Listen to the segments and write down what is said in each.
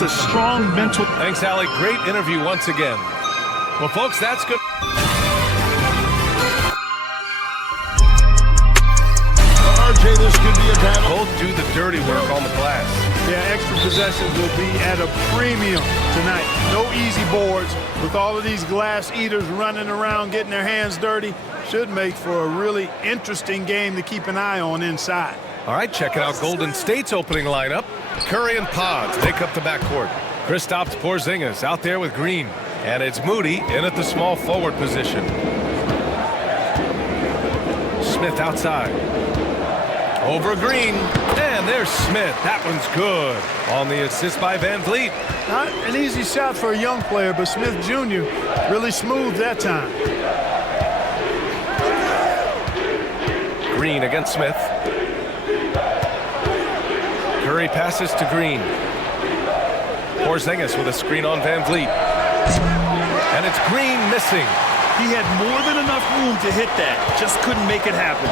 takes a strong mental. Thanks, Allie. Great interview once again. Well, folks, that's good. RJ, this could be a battle. Both do the dirty work on the glass. Yeah, extra possessions will be at a premium tonight. No easy boards with all of these glass eaters running around getting their hands dirty. Should make for a really interesting game to keep an eye on inside. All right, checking out Golden State's opening lineup. Curry and Pods make up the backcourt. Kristaps Porzingis out there with Green. And it's Moody in at the small forward position. Smith outside. Over Green. And there's Smith. That one's good. On the assist by Van Vliet. Not an easy shot for a young player, but Smith Jr. really smooth that time. Green against Smith. Curry passes to Green. Porzingis with a screen on Van Vliet. And it's Green missing. He had more than enough room to hit that. Just couldn't make it happen.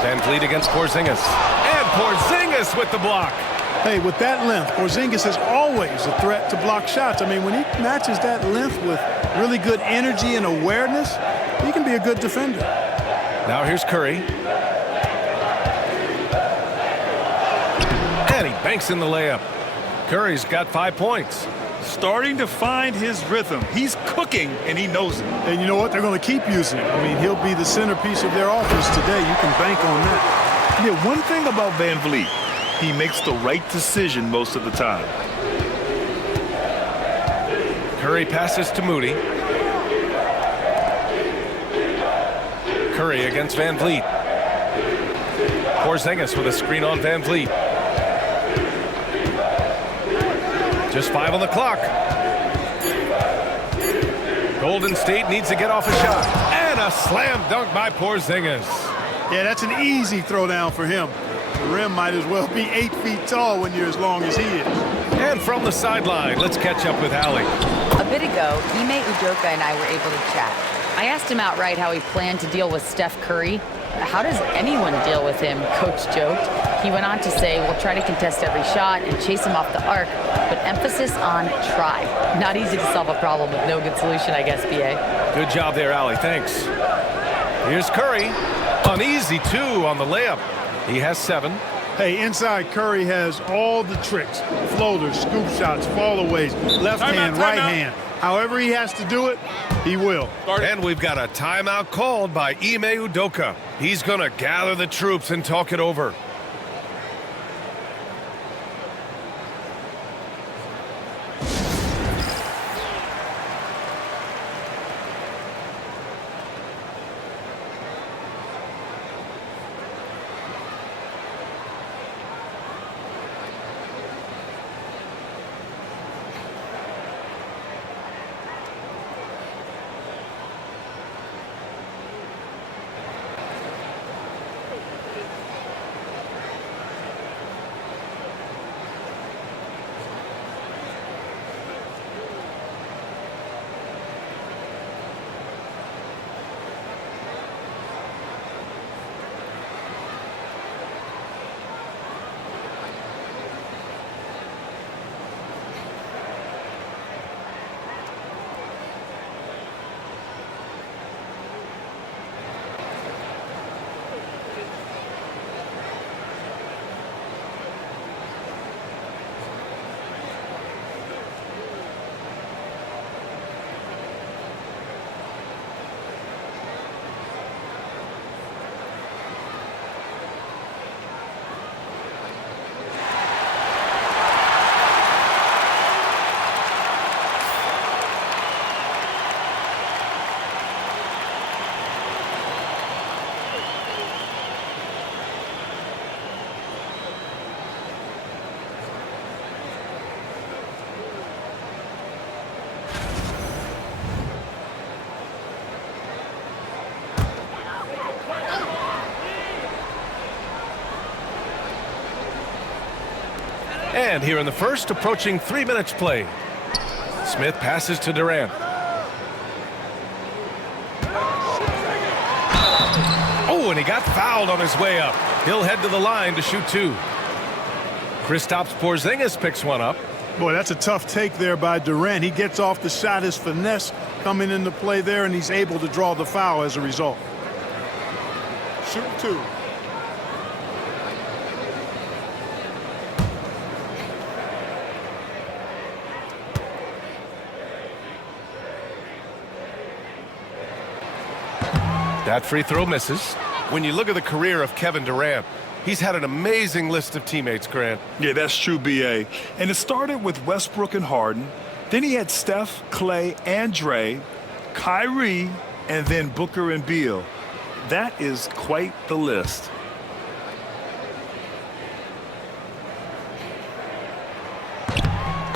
Van Vliet against Porzingis. And Porzingis with the block. Hey, with that length, Porzingis is always a threat to block shots. I mean, when he matches that length with really good energy and awareness, he can be a good defender. Now here's Curry. And he banks in the layup. Curry's got 5 points. Starting to find his rhythm. He's cooking, and he knows it. And you know what? They're going to keep using him. I mean, he'll be the centerpiece of their offense today. You can bank on that. Yeah, one thing about Van Vliet, he makes the right decision most of the time. Curry passes to Moody. Curry against Van Vliet. Porzingis with a screen on Van Vliet. Just 5 on the clock. Golden State needs to get off a shot. And a slam dunk by Porzingis. Yeah, that's an easy throwdown for him. The rim might as well be 8 feet tall when you're as long as he is. And from the sideline, let's catch up with Allie. A bit ago, Ime Udoka and I were able to chat. I asked him outright how he planned to deal with Steph Curry. How does anyone deal with him, Coach joked. He went on to say, we'll try to contest every shot and chase him off the arc, but emphasis on try. Not easy to solve a problem with no good solution, I guess, B.A. Good job there, Allie. Thanks. Here's Curry. An easy 2 on the layup. He has 7. Hey, inside Curry has all the tricks. Floaters, scoop shots, fallaways, left hand, right hand. However he has to do it, he will. And we've got a timeout called by Ime Udoka. He's going to gather the troops and talk it over. And here in the first, approaching 3 minutes played. Smith passes to Durant. Oh, and he got fouled on his way up. He'll head to the line to shoot 2. Kristaps Porzingis picks one up. Boy, that's a tough take there by Durant. He gets off the shot, his finesse coming into play there, and he's able to draw the foul as a result. Shoot two. That free throw misses. When you look at the career of Kevin Durant, he's had an amazing list of teammates, Grant. Yeah, that's true, B.A. And it started with Westbrook and Harden. Then he had Steph, Clay, and Dre, Kyrie, and then Booker and Beal. That is quite the list.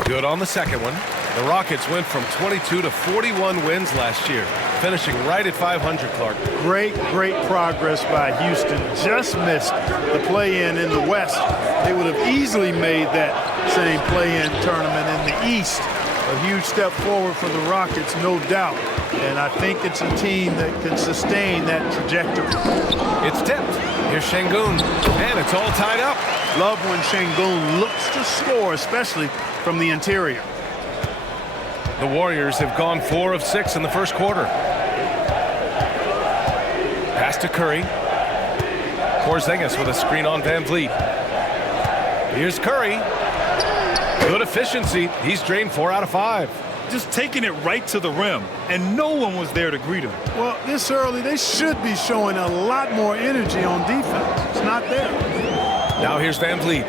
Good on the second one. The Rockets went from 22 to 41 wins last year, finishing right at 500, Clark. Great progress by Houston. Just missed the play-in in the West. They would have easily made that same play-in tournament in the East. A huge step forward for the Rockets, no doubt. And I think it's a team that can sustain that trajectory. It's tipped. Here's Şengün, and it's all tied up. Love when Şengün looks to score, especially from the interior. The Warriors have gone 4 of 6 in the first quarter. Pass to Curry. Porzingis with a screen on Van Vliet. Here's Curry. Good efficiency. He's drained 4 out of 5. Just taking it right to the rim, and no one was there to greet him. Well, this early, they should be showing a lot more energy on defense. It's not there. Now here's Van Vliet.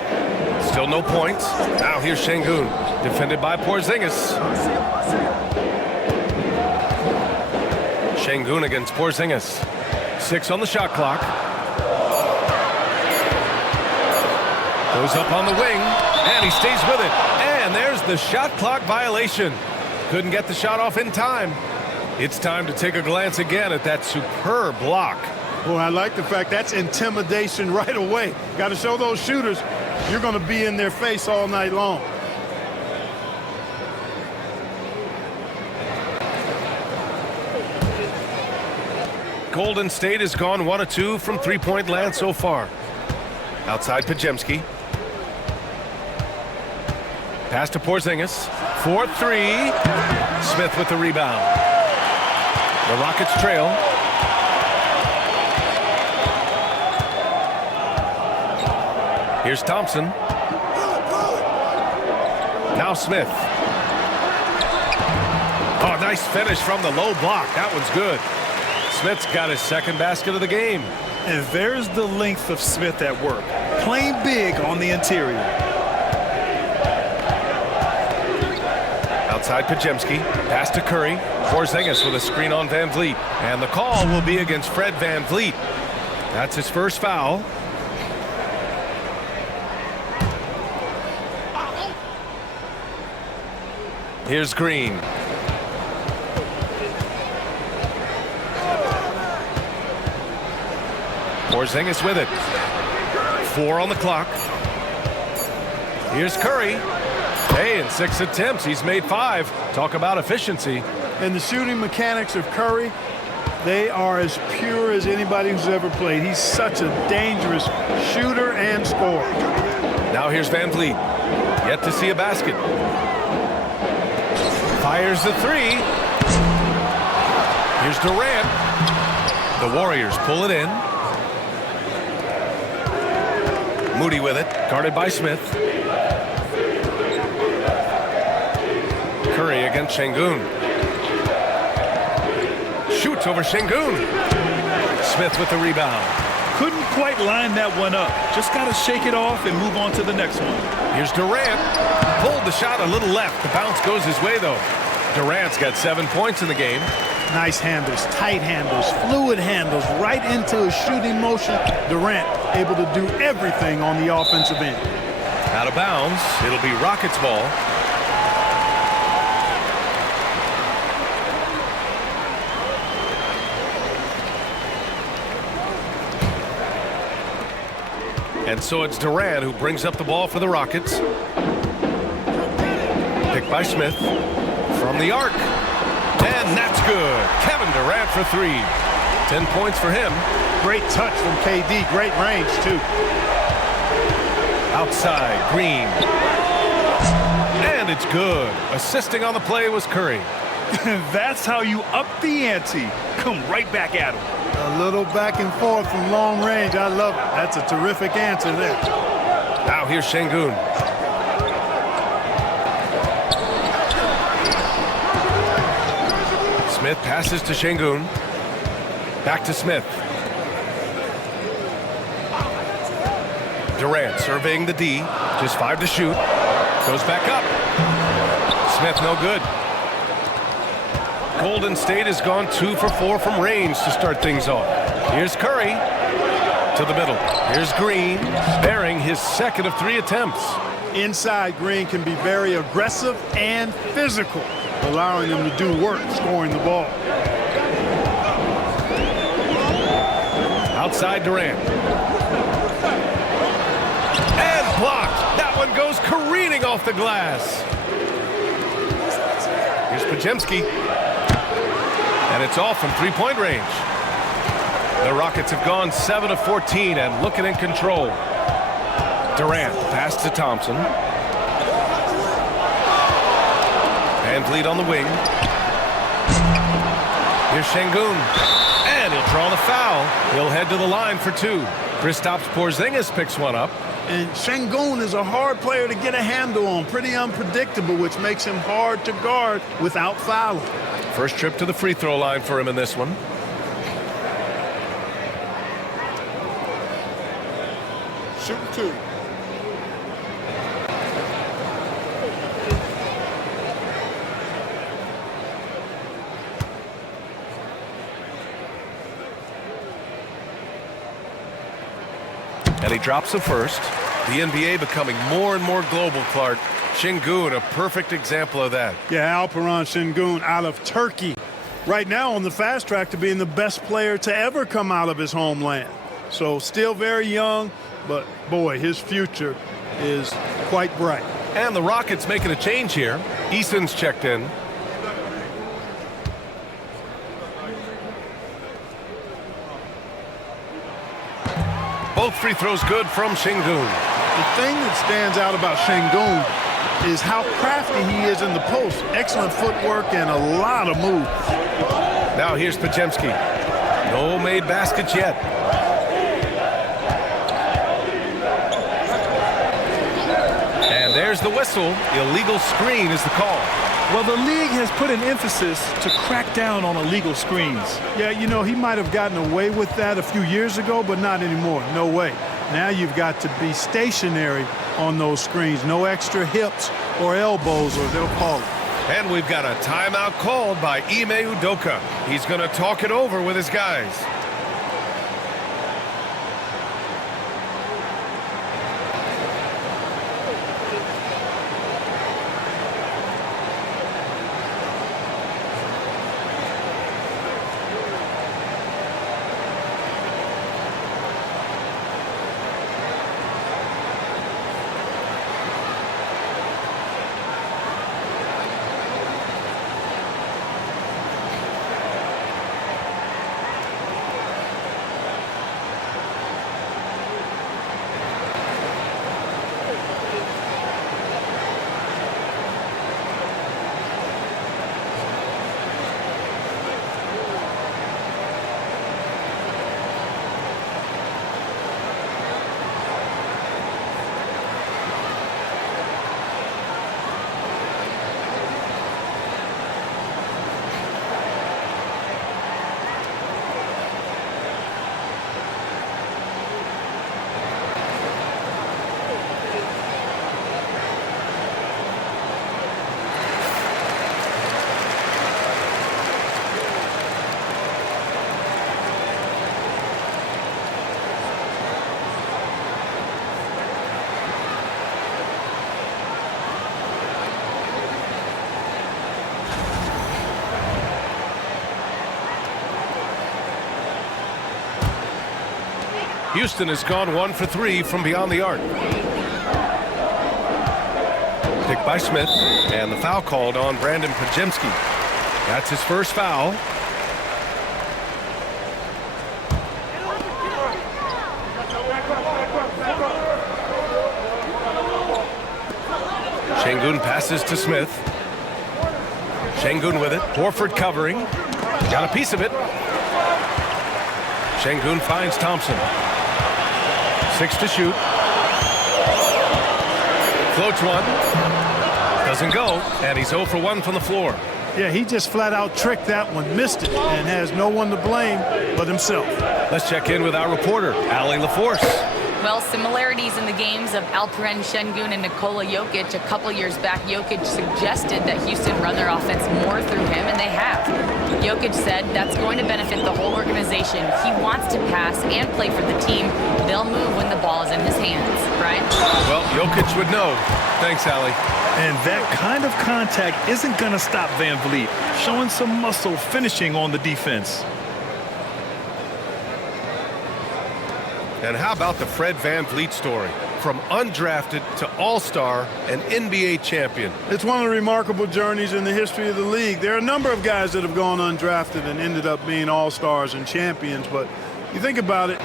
Still no points. Now here's Şengün, defended by Porzingis. Şengün against Porzingis. 6 on the shot clock. Goes up on the wing, and he stays with it. And there's the shot clock violation. Couldn't get the shot off in time. It's time to take a glance again at that superb block. Boy, I like the fact that's intimidation right away. Got to show those shooters you're going to be in their face all night long. Golden State has gone 1 of 2 from three-point land so far. Outside Podziemski. Pass to Porzingis. 4-3. Smith with the rebound. The Rockets trail. Here's Thompson. Now Smith. Oh, nice finish from the low block. That one's good. Smith's got his second basket of the game. And there's the length of Smith at work, playing big on the interior. Outside Podziemski. Pass to Curry. Porzingis with a screen on Van Vliet. And the call will be against Fred Van Vliet. That's his first foul. Here's Green. Porzingis with it. 4 on the clock. Here's Curry. Hey, in 6 attempts, he's made 5. Talk about efficiency. And the shooting mechanics of Curry, they are as pure as anybody who's ever played. He's such a dangerous shooter and scorer. Now here's Van Vliet. Yet to see a basket. Fires the 3. Here's Durant. The Warriors pull it in. Moody with it, guarded by Smith. Curry against Şengün. Shoots over Şengün. Smith with the rebound. Couldn't quite line that one up. Just got to shake it off and move on to the next one. Here's Durant. Pulled the shot a little left. The bounce goes his way, though. Durant's got 7 points in the game. Nice handles, tight handles, fluid handles, right into a shooting motion. Durant able to do everything on the offensive end. Out of bounds. It'll be Rockets ball. And so it's Durant who brings up the ball for the Rockets. Picked by Smith from the arc. And that's good. Kevin Durant for 3. 10 points for him. Great touch from KD. Great range, too. Outside, Green. And it's good. Assisting on the play was Curry. That's how you up the ante. Come right back at him. A little back and forth from long range. I love it. That's a terrific answer there. Now here's Şengün. Smith passes to Şengün. Back to Smith. Durant surveying the D. Just 5 to shoot. Goes back up. Smith no good. Golden State has gone 2 for 4 from range to start things off. Here's Curry to the middle. Here's Green, sparing his second of 3 attempts. Inside, Green can be very aggressive and physical, allowing him to do work scoring the ball. Outside Durant. And blocked. That one goes careening off the glass. Here's Podziemski. And it's off from 3-point range. The Rockets have gone 7 of 14 and looking in control. Durant pass to Thompson. And lead on the wing. Here's Şengün. And he'll draw the foul. He'll head to the line for 2. Kristaps Porzingis picks one up. And Şengün is a hard player to get a handle on. Pretty unpredictable, which makes him hard to guard without fouling. First trip to the free throw line for him in this one. Shooting 2. And he drops the first. The NBA becoming more and more global, Clark. Şengün, a perfect example of that. Yeah, Alperen Şengün out of Turkey. Right now on the fast track to being the best player to ever come out of his homeland. So still very young, but boy, his future is quite bright. And the Rockets making a change here. Eason's checked in. Both free throws good from Şengün. The thing that stands out about Şengün is how crafty he is in the post. Excellent footwork and a lot of moves. Now here's Podziemski. No made baskets yet. And there's the whistle. Illegal screen is the call. Well, the league has put an emphasis to crack down on illegal screens. Yeah, you know, he might have gotten away with that a few years ago, but not anymore. No way. Now you've got to be stationary on those screens. No extra hips or elbows, or they'll call it. And we've got a timeout called by Ime Udoka. He's going to talk it over with his guys. Houston has gone 1 for 3 from beyond the arc. Picked by Smith, and the foul called on Brandon Podziemski. That's his first foul. Şengün passes to Smith. Şengün with it. Horford covering. Got a piece of it. Şengün finds Thompson. 6 to shoot. Floats one. Doesn't go. And he's 0 for 1 from the floor. Yeah, he just flat out tricked that one, missed it, and has no one to blame but himself. Let's check in with our reporter, Allie LaForce. Well, similarities in the games of Alperen Şengün and Nikola Jokic. A couple years back, Jokic suggested that Houston run their offense more through him, and they have. Jokic said that's going to benefit the whole organization. He wants to pass and play for the team. They'll move when the ball is in his hands. Brian? Well, Jokic would know. Thanks, Allie. And that kind of contact isn't going to stop Van Vliet, showing some muscle finishing on the defense. And how about the Fred Van Vliet story? From undrafted to all-star and NBA champion. It's one of the remarkable journeys in the history of the league. There are a number of guys that have gone undrafted and ended up being all-stars and champions, but you think about it,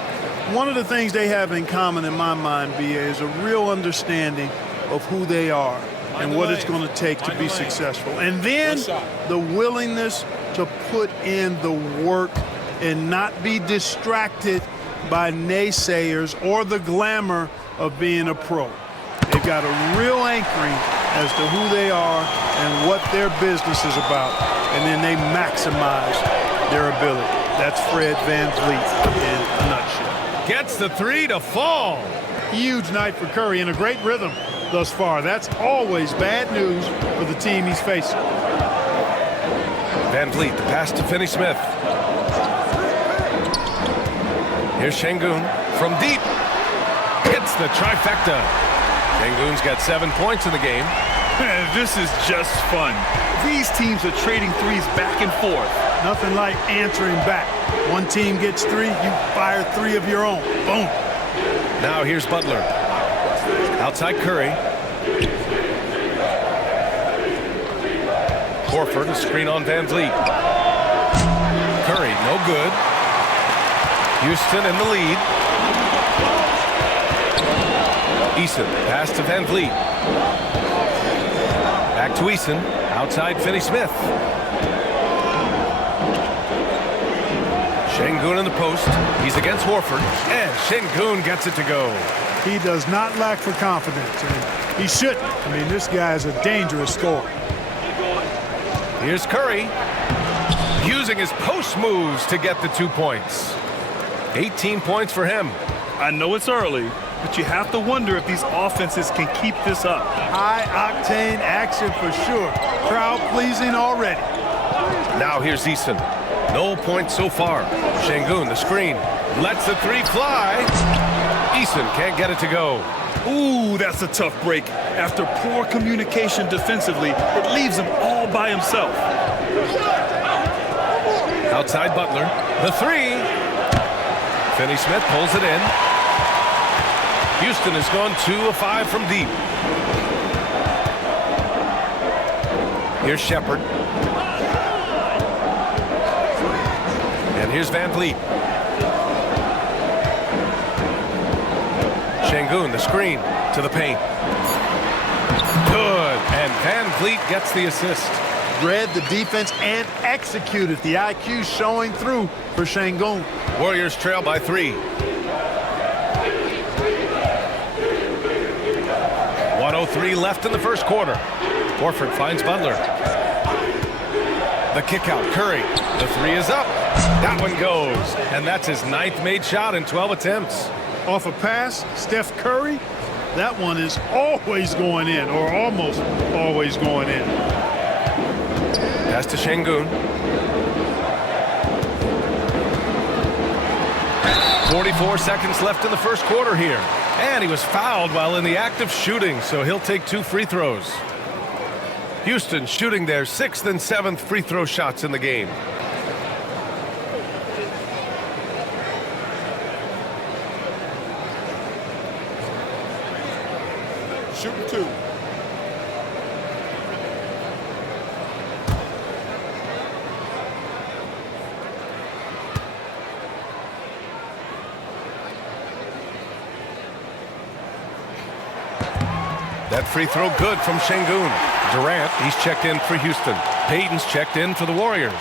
one of the things they have in common in my mind, B.A., is a real understanding of who they are and what it's going to take to be successful. And then the willingness to put in the work and not be distracted by naysayers or the glamour of being a pro. They've got a real anchoring as to who they are and what their business is about, and then they maximize their ability. That's Fred Van Vliet in a nutshell. Gets the 3 to fall. Huge night for Curry and a great rhythm thus far. That's always bad news for the team he's facing. Van Vliet, the pass to Finney-Smith. Here's Şengün from deep. Hits the trifecta. Şengün's got 7 points in the game. This is just fun. These teams are trading threes back and forth. Nothing like answering back. One team gets 3, you fire 3 of your own. Boom. Now here's Butler. Outside Curry. Horford, a screen on Van Vliet. Curry, no good. Houston in the lead. Eason, pass to Van Vliet. Back to Eason, outside Finney-Smith. Şengün in the post. He's against Horford, and Şengün gets it to go. He does not lack for confidence, and he shouldn't. I mean, this guy is a dangerous scorer. Here's Curry, using his post moves to get the 2 points. 18 points for him. I know it's early, but you have to wonder if these offenses can keep this up. High-octane action for sure. Crowd-pleasing already. Now here's Eason. No points so far. Şengün, the screen. Lets the 3 fly. Eason can't get it to go. Ooh, that's a tough break. After poor communication defensively, it leaves him all by himself. Outside Butler. The 3. Finney-Smith pulls it in. Houston has gone 2 of 5 from deep. Here's Shepherd. And here's Van Vliet. Şengün, the screen to the paint. Good. And Van Vliet gets the assist. Read the defense and executed. The IQ showing through for Şengün. Warriors trail by 3. 1:03 left in the first quarter. Horford finds Butler. The kick out, Curry. The 3 is up. That one goes. And that's his 9th made shot in 12 attempts. Off a pass, Steph Curry, that one is always going in, or almost always going in. Pass to Şengün. 44 seconds left in the first quarter here. And he was fouled while in the act of shooting, so he'll take 2 free throws. Houston shooting their 6th and 7th free throw shots in the game. Shooting 2. That free throw good from Şengün. Durant, he's checked in for Houston. Payton's checked in for the Warriors.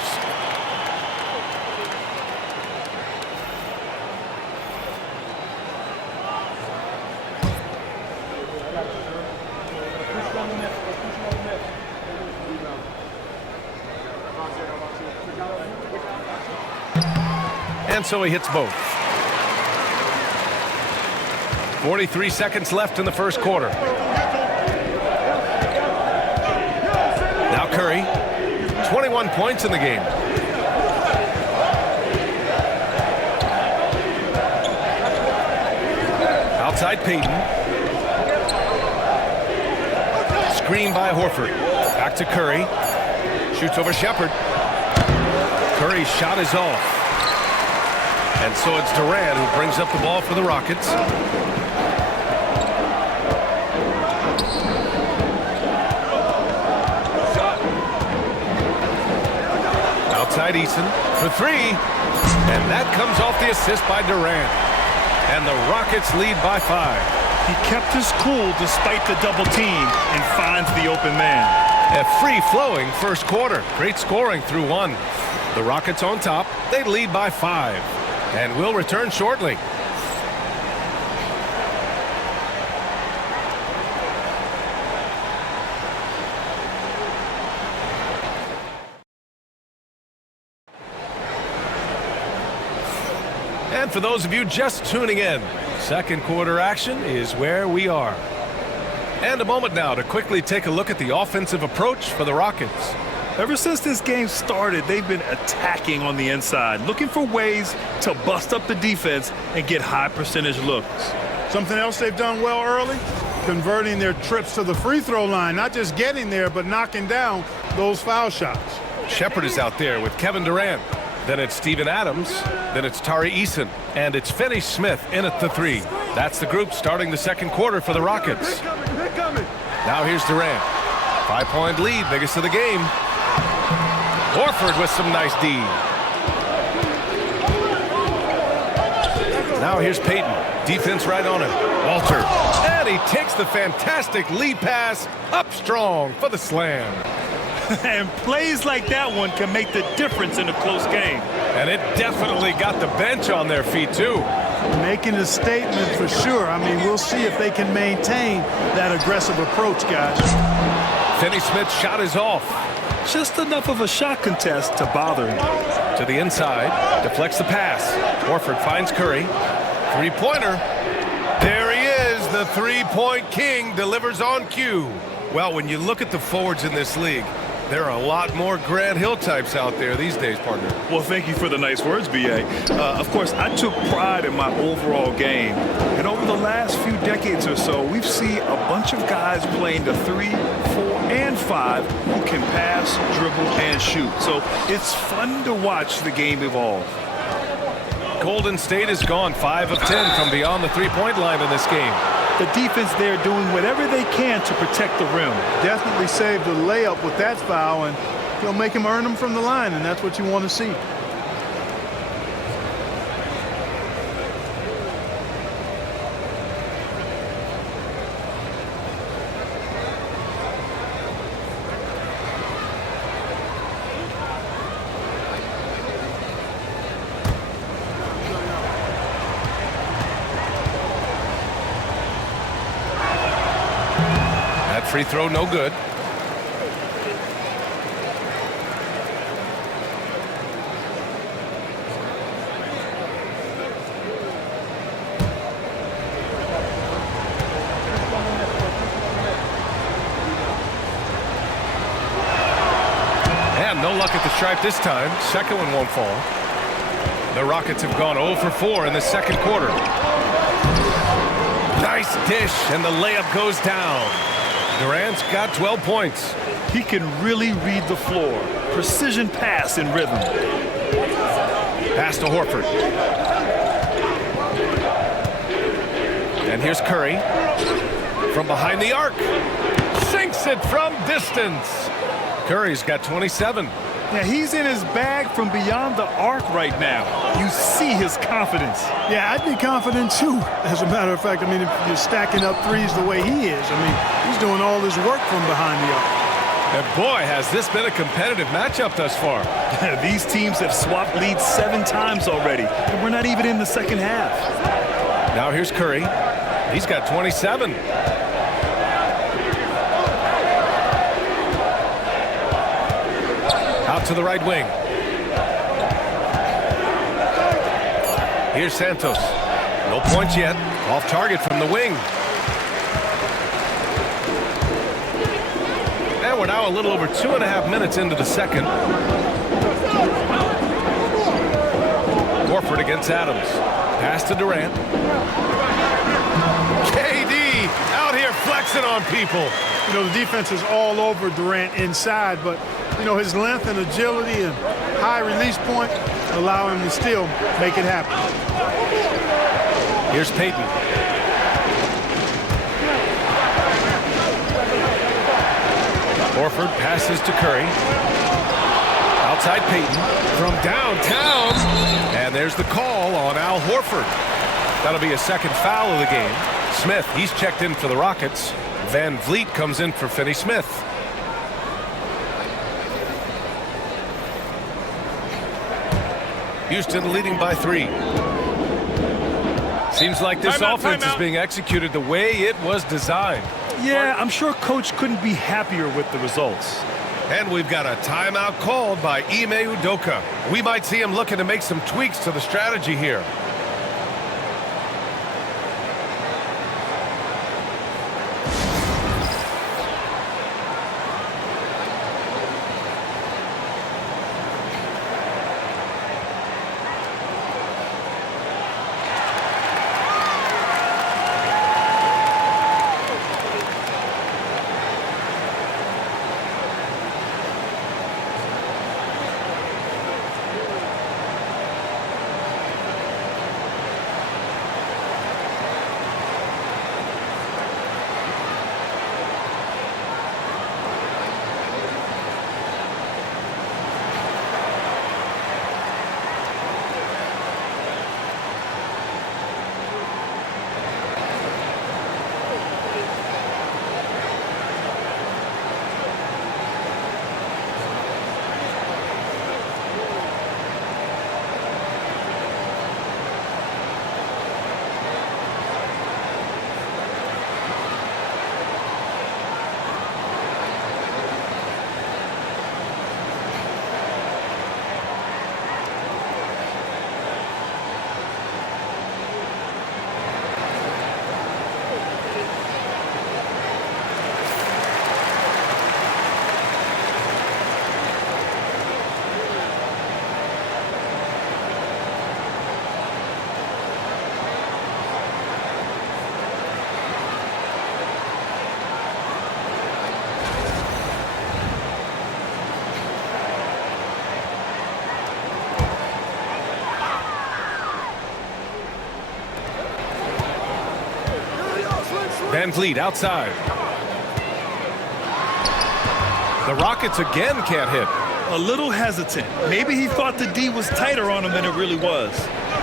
And so he hits both. 43 seconds left in the first quarter. Now Curry, 21 points in the game. Outside Payton. Screen by Horford. Back to Curry. Shoots over Shepherd. Curry's shot is off. And so it's Durant who brings up the ball for the Rockets. Outside Eason for three. And that comes off the assist by Durant. And the Rockets lead by 5. He kept his cool despite the double team and finds the open man. A free-flowing first quarter. Great scoring through 1. The Rockets on top. They lead by 5. And we'll return shortly. And for those of you just tuning in, second quarter action is where we are. And a moment now to quickly take a look at the offensive approach for the Rockets. Ever since this game started, they've been attacking on the inside, looking for ways to bust up the defense and get high percentage looks. Something else they've done well early, converting their trips to the free throw line, not just getting there, but knocking down those foul shots. Shepherd is out there with Kevin Durant. Then it's Steven Adams. Then it's Tari Eason. And it's Finney Smith in at the 3. That's the group starting the second quarter for the Rockets. Now here's Durant. 5-point lead, biggest of the game. Horford with some nice D. Now here's Payton. Defense right on him. Walter. And he takes the fantastic lead pass up strong for the slam. And plays like that one can make the difference in a close game. And it definitely got the bench on their feet, too. Making a statement for sure. I mean, we'll see if they can maintain that aggressive approach, guys. Finney Smith's shot is off. Just enough of a shot contest to bother him. To the inside, deflects the pass. Horford finds Curry. Three-pointer. There he is, the three-point king, delivers on cue. Well, when you look at the forwards in this league, there are a lot more Grant Hill types out there these days, partner. Well, thank you for the nice words, B.A. Of course, I took pride in my overall game. And over the last few decades or so, we've seen a bunch of guys playing the 3, 4, and 5 who can pass, dribble, and shoot. So it's fun to watch the game evolve. Golden State is gone 5 of 10 from beyond the three-point line in this game. The defense there doing whatever they can to protect the rim. Definitely saved the layup with that foul, and he'll make him earn them from the line, and that's what you want to see. Free throw, no good. And no luck at the stripe this time. Second one won't fall. The Rockets have gone 0 for 4 in the second quarter. Nice dish, and the layup goes down. Durant's got 12 points. He can really read the floor. Precision pass in rhythm. Pass to Horford. And here's Curry. From behind the arc. Sinks it from distance. Curry's got 27. Yeah, he's in his bag from beyond the arc right now. You see his confidence. Yeah, I'd be confident too. As a matter of fact, I mean, if you're stacking up threes the way he is, I mean, he's doing all his work from behind the arc. And boy, has this been a competitive matchup thus far. These teams have swapped leads 7 times already, and we're not even in the second half. Now here's Curry. He's got 27. Out to the right wing. Here's Santos. No points yet. Off target from the wing. And we're now a little over 2.5 minutes into the second. Horford against Adams. Pass to Durant. KD out here flexing on people. You know, the defense is all over Durant inside, but, you know, his length and agility and high release point allow him to still make it happen. Here's Payton. Horford passes to Curry. Outside Payton from downtown. And there's the call on Al Horford. That'll be a second foul of the game. Smith, he's checked in for the Rockets. Van Vliet comes in for Finney Smith. Houston leading by 3. Seems like this offense is being executed the way it was designed. Yeah, I'm sure Coach couldn't be happier with the results. And we've got a timeout called by Ime Udoka. We might see him looking to make some tweaks to the strategy here. Van Vliet outside. The Rockets again can't hit. A little hesitant. Maybe he thought the D was tighter on him than it really was.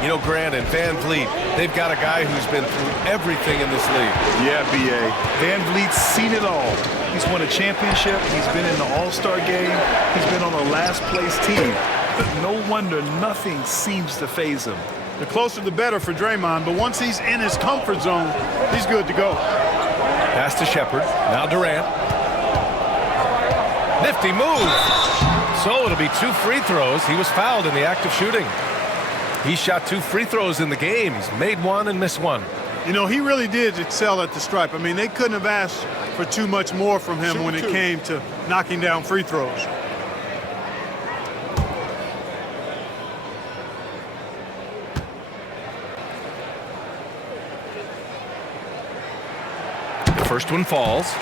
You know, Grant and Van Vliet, they've got a guy who's been through everything in this league. Yeah, B.A. Van Vliet's seen it all. He's won a championship. He's been in the All-Star game. He's been on a last-place team. But no wonder nothing seems to faze him. The closer the better for Draymond, but once he's in his comfort zone, he's good to go. Pass to Shepard. Now Durant. Nifty move. So it'll be 2 free throws. He was fouled in the act of shooting. He shot 2 free throws in the game. He's made 1 and missed 1. You know, he really did excel at the stripe. I mean, they couldn't have asked for too much more from him when it came to knocking down free throws. The first one falls.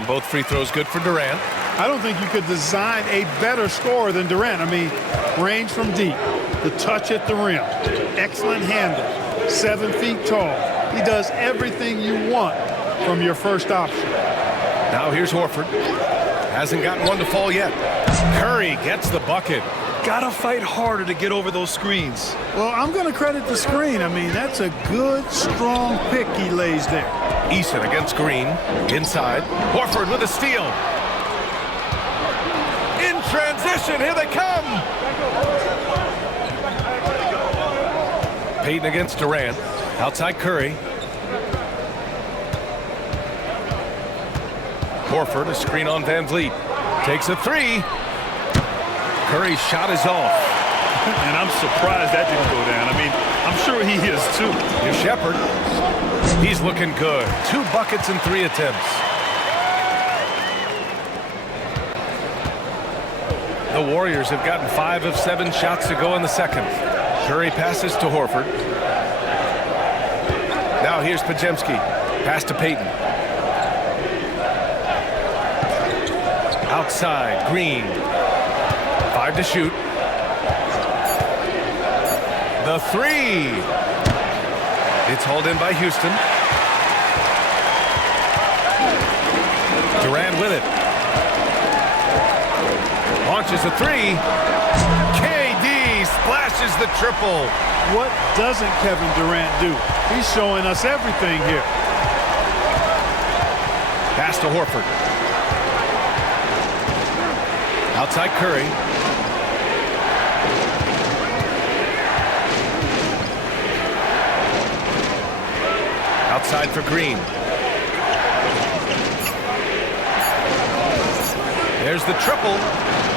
And both free throws good for Durant. I don't think you could design a better scorer than Durant. I mean, range from deep, the touch at the rim, excellent handle, 7 feet tall. He does everything you want from your first option. Now here's Horford. Hasn't gotten one to fall yet. Curry gets the bucket. Gotta fight harder to get over those screens. Well, I'm going to credit the screen. I mean, that's a good, strong pick he lays there. Eason against Green. Inside. Horford with a steal. In transition. Here they come. Payton against Durant. Outside Curry. Horford, a screen on Van Vliet. Takes a three. Curry's shot is off. And I'm surprised that didn't go down. I mean, I'm sure he is too. Here's Shepherd. He's looking good. 2 buckets and 3 attempts. The Warriors have gotten 5 of 7 shots to go in the second. Curry passes to Horford. Now here's Podziemski. Pass to Payton. Outside, Green. 5 to shoot. The 3. It's hauled in by Houston. Durant with it. Launches a 3. KD splashes the triple. What doesn't Kevin Durant do? He's showing us everything here. Pass to Horford. Outside Curry. Outside for Green. There's the triple.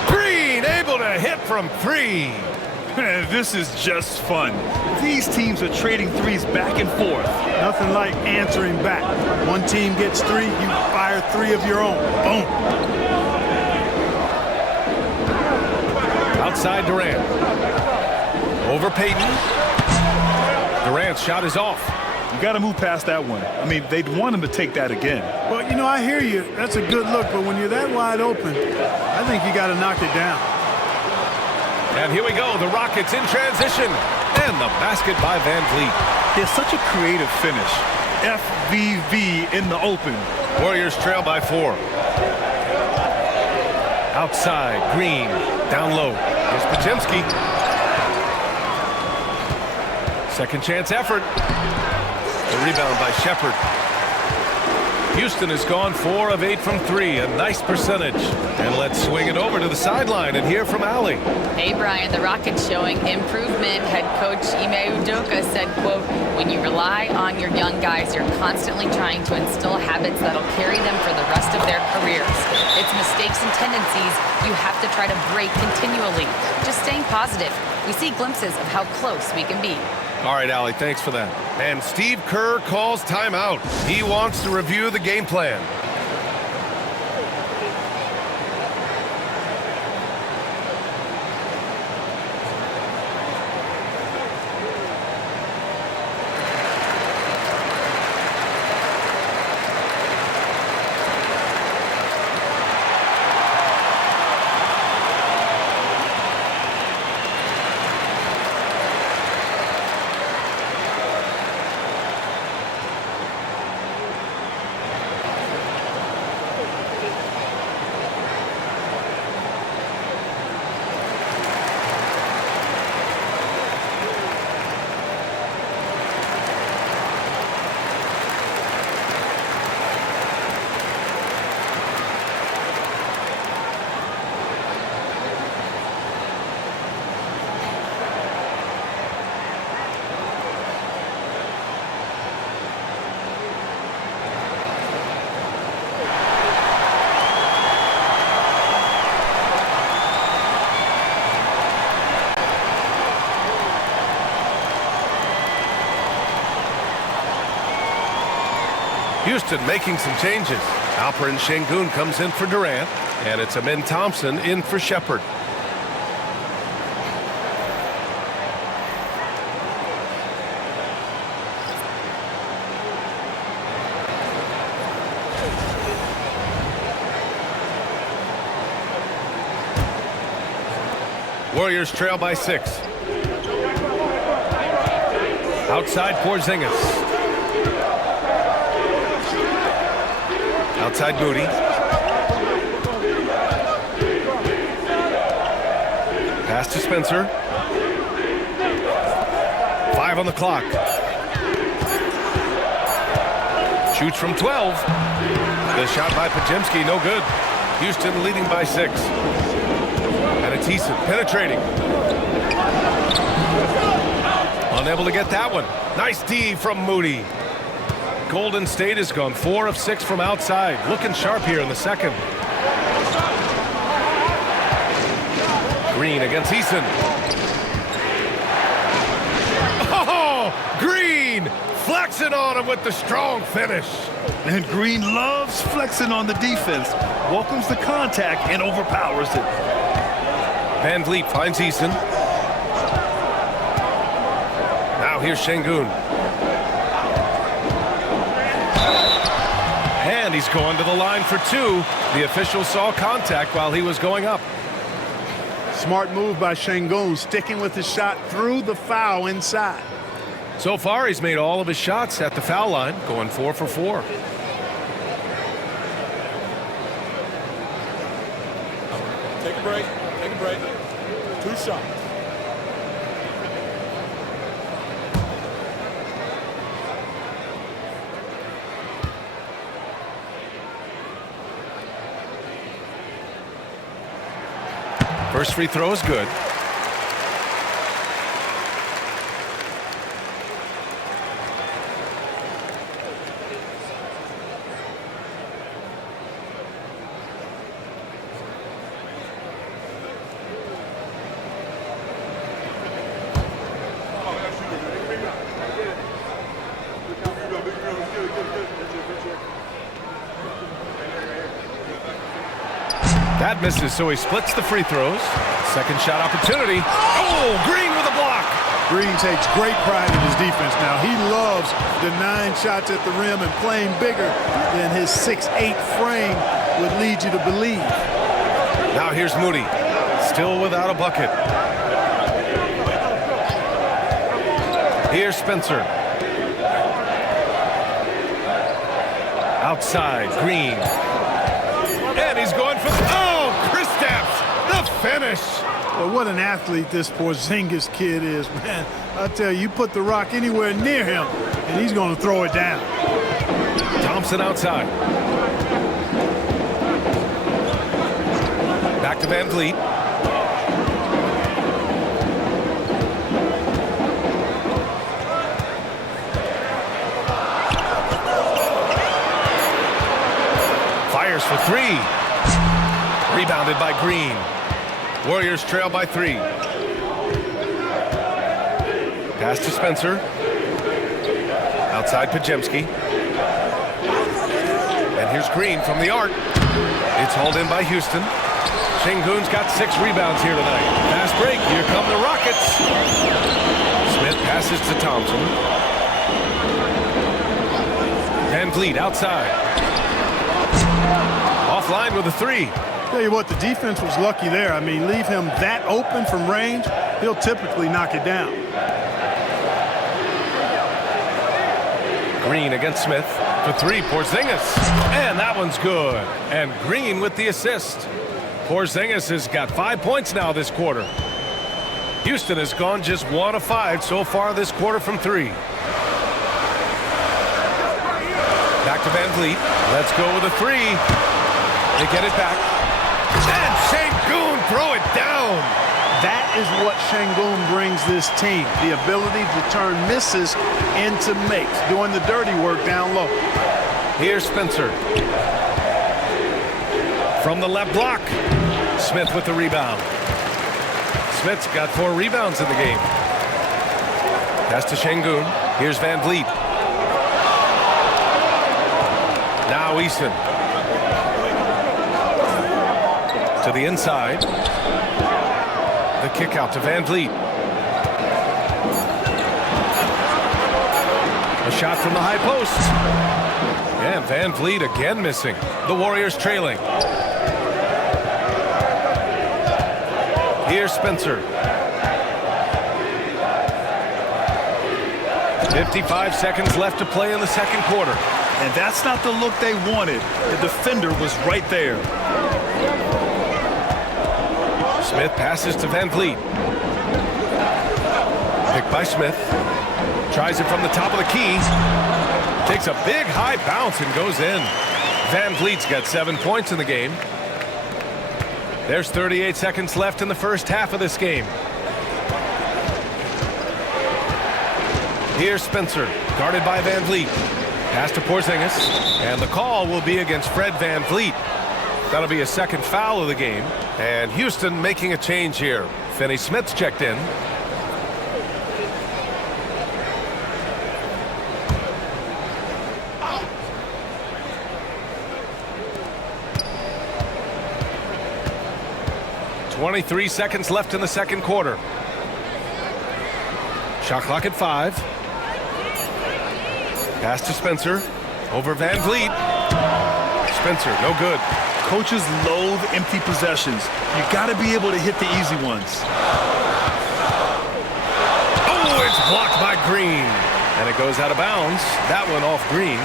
Green able to hit from 3. Man, this is just fun. These teams are trading threes back and forth. Nothing like answering back. One team gets 3, you fire 3 of your own. Boom. Outside Durant. Over Payton. Durant's shot is off. You got to move past that one. I mean, they'd want him to take that again. Well, you know, I hear you. That's a good look, but when you're that wide open, I think you got to knock it down. And here we go. The Rockets in transition. And the basket by Van Vliet. It's such a creative finish. FVV in the open. Warriors trail by 4. Outside, Green. Down low. Here's Podziemski. Second chance effort. The rebound by Shepherd. Houston has gone 4 of 8 from 3, a nice percentage. And let's swing it over to the sideline and hear from Allie. Hey, Brian, the Rockets showing improvement. Head coach Ime Udoka said, quote, when you rely on your young guys, you're constantly trying to instill habits that'll carry them for the rest of their careers. It's mistakes and tendencies you have to try to break continually. Just staying positive. We see glimpses of how close we can be. All right, Allie, thanks for that. And Steve Kerr calls timeout. He wants to review the game plan. Houston making some changes. Alperen Şengün comes in for Durant, and it's Amin Thompson in for Shepherd. Warriors trail by 6. Outside Porzingis. Outside Moody. Pass to Spencer. 5 on the clock. Shoots from 12. The shot by Podziemski, no good. Houston leading by 6. And it's Eason penetrating. Unable to get that one. Nice D from Moody. Golden State has gone 4 of 6 from outside. Looking sharp here in the second. Green against Eason. Oh, Green flexing on him with the strong finish. And Green loves flexing on the defense. Welcomes the contact and overpowers it. Van Vliet finds Eason. Now here's Şengün. And he's going to the line for 2. The official saw contact while he was going up. Smart move by Şengün, sticking with his shot through the foul inside. So far, he's made all of his shots at the foul line, going 4 for 4. Take a break. Take a break. 2 shots. First free throw is good. That misses, so he splits the free throws. Second shot opportunity. Oh, Green with a block. Green takes great pride in his defense now. He loves denying shots at the rim and playing bigger than his 6'8" frame would lead you to believe. Now here's Moody, still without a bucket. Here's Spencer. Outside, Green. And he's going for the finish. Well, what an athlete this Porzingis kid is, man. I tell you, you put the rock anywhere near him, and he's going to throw it down. Thompson outside. Back to Van Vliet. Fires for 3. Rebounded by Green. Warriors trail by 3. Pass to Spencer. Outside Podziemski. And here's Green from the arc. It's hauled in by Houston. Şengün's got 6 rebounds here tonight. Fast break. Here come the Rockets. Smith passes to Thompson. Van Vliet outside. Offline with a 3. Tell you what, the defense was lucky there. I mean, leave him that open from range, he'll typically knock it down. Green against Smith for 3. Porzingis. And that one's good. And Green with the assist. Porzingis has got 5 points now this quarter. Houston has gone just 1 of 5 so far this quarter from 3. Back to Van Vliet. Let's go with a 3. They get it back. And Şengün throw it down. That is what Şengün brings this team, the ability to turn misses into makes, doing the dirty work down low. Here's Spencer. From the left block. Smith with the rebound. Smith's got 4 rebounds in the game. Pass to Şengün. Here's Van Vliet. Now Eason. To the inside. The kick out to Van Vliet. A shot from the high post. And Van Vliet again missing. The Warriors trailing. Here's Spencer. 55 seconds left to play in the second quarter. And that's not the look they wanted. The defender was right there. Smith passes to Van Vliet. Picked by Smith. Tries it from the top of the key. Takes a big high bounce and goes in. Van Vliet's got 7 points in the game. There's 38 seconds left in the first half of this game. Here's Spencer, guarded by Van Vliet. Pass to Porzingis, and the call will be against Fred Van Vliet. That'll be a second foul of the game. And Houston making a change here. Finney Smith's checked in. .23 seconds left in the second quarter. Shot clock at 5. Pass to Spencer. Over Van Vliet. Spencer, no good. Coaches loathe empty possessions. You got to be able to hit the easy ones. Oh, it's blocked by Green. And it goes out of bounds. That one off Green.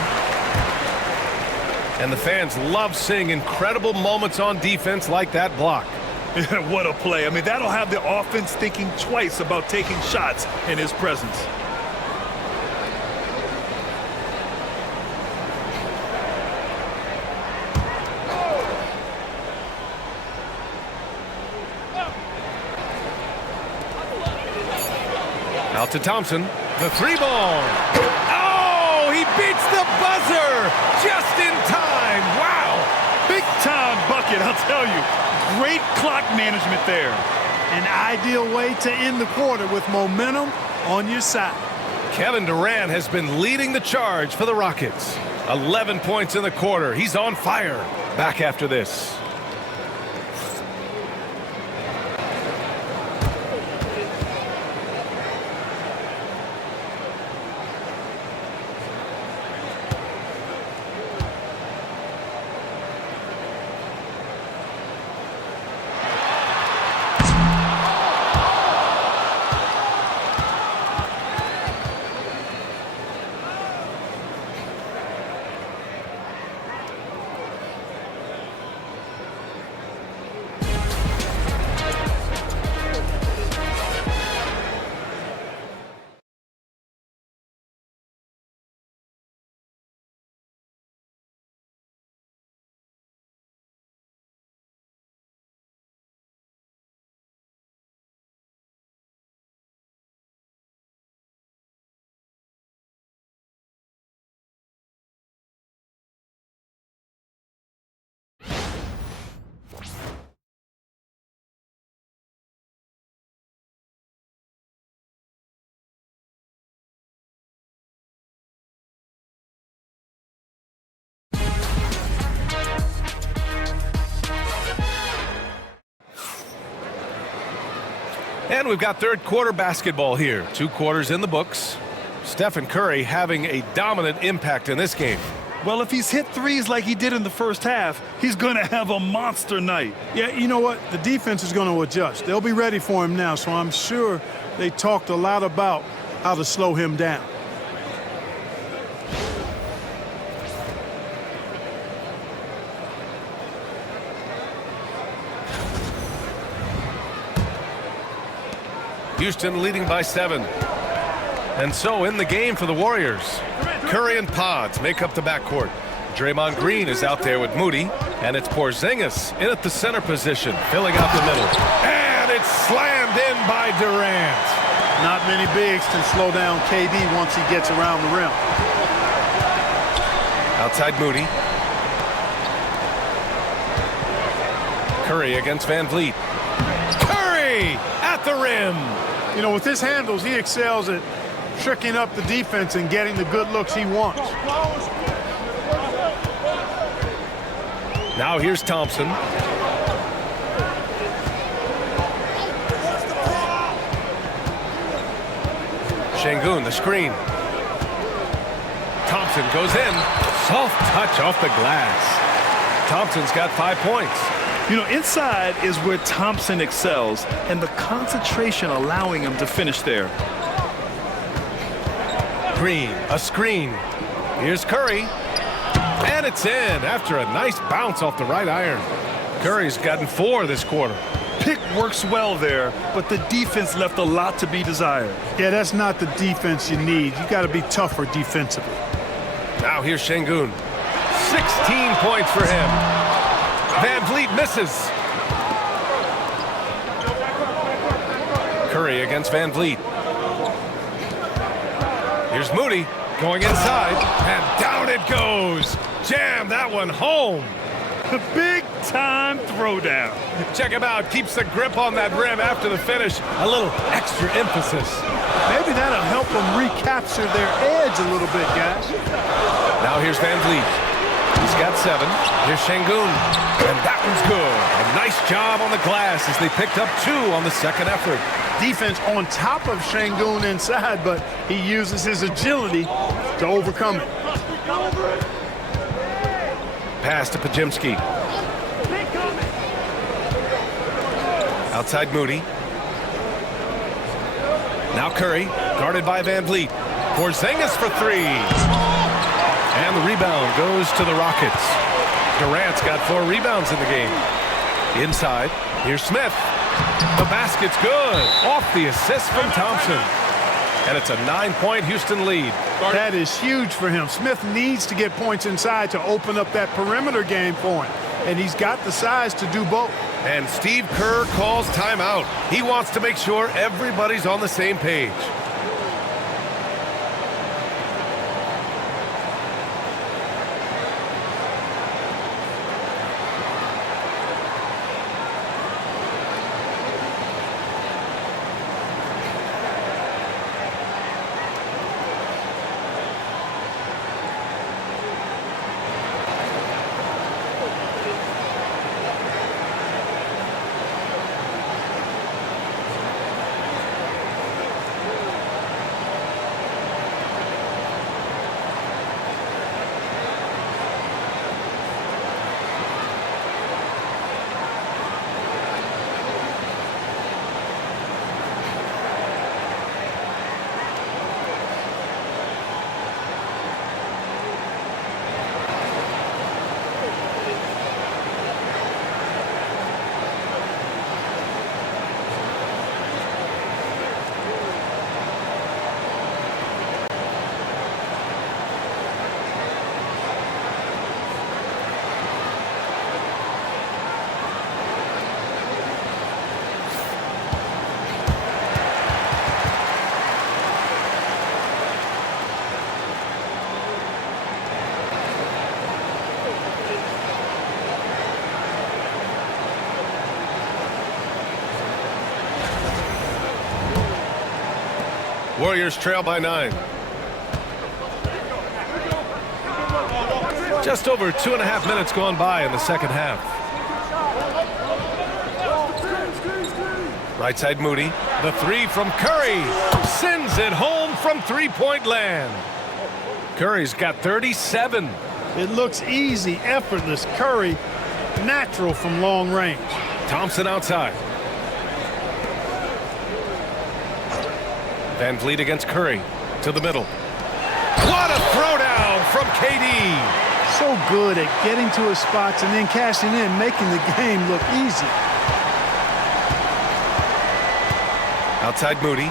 And the fans love seeing incredible moments on defense like that block. What a play. I mean, that'll have the offense thinking twice about taking shots in his presence. Out to Thompson. The 3-ball. Oh, he beats the buzzer just in time. Wow. Big time bucket, I'll tell you. Great clock management there. An ideal way to end the quarter with momentum on your side. Kevin Durant has been leading the charge for the Rockets. 11 points in the quarter. He's on fire. Back after this. And we've got third quarter basketball here. 2 quarters in the books. Stephen Curry having a dominant impact in this game. Well, if he's hit threes like he did in the first half, he's going to have a monster night. Yeah, you know what? The defense is going to adjust. They'll be ready for him now, so I'm sure they talked a lot about how to slow him down. Houston leading by 7. And so in the game for the Warriors. Curry and Pods make up the backcourt. Draymond Green is out there with Moody. And it's Porzingis in at the center position, filling out the middle. And it's slammed in by Durant. Not many bigs can slow down KD once he gets around the rim. Outside Moody. Curry against Van Vliet. Curry at the rim. You know, with his handles, he excels at tricking up the defense and getting the good looks he wants. Now here's Thompson. Şengün, the screen. Thompson goes in. Soft touch off the glass. Thompson's got 5 points. You know, inside is where Thompson excels, and the concentration allowing him to finish there. Green, a screen. Here's Curry. And it's in after a nice bounce off the right iron. Curry's gotten 4 this quarter. Pick works well there, but the defense left a lot to be desired. Yeah, that's not the defense you need. You got to be tougher defensively. Now here's Şengün. 16 points for him. Van Vliet misses. Curry against Van Vliet. Here's Moody going inside, and down it goes. Jam that one home. A big-time throwdown. Check him out. Keeps the grip on that rim after the finish. A little extra emphasis. Maybe that'll help them recapture their edge a little bit, guys. Now here's Van Vliet. He's got 7. Here's Şengün. And that one's good. A nice job on the glass as they picked up 2 on the second effort. Defense on top of Şengün inside, but he uses his agility to overcome it. Pass to Podziemski. Outside Moody. Now Curry, guarded by Van Vliet. Porzingis for 3. And the rebound goes to the Rockets. Durant's got 4 rebounds in the game. Inside, here's Smith. The basket's good. Off the assist from Thompson. And it's a 9-point Houston lead. That is huge for him. Smith needs to get points inside to open up that perimeter game for him. And he's got the size to do both. And Steve Kerr calls timeout. He wants to make sure everybody's on the same page. Warriors trail by 9. Just over 2.5 minutes gone by in the second half. Right side Moody. The 3 from Curry. Sends it home from three-point land. Curry's got 37. It looks easy, effortless. Curry, natural from long range. Thompson outside. Van Vliet against Curry. To the middle. What a throwdown from KD. So good at getting to his spots and then cashing in, making the game look easy. Outside Moody.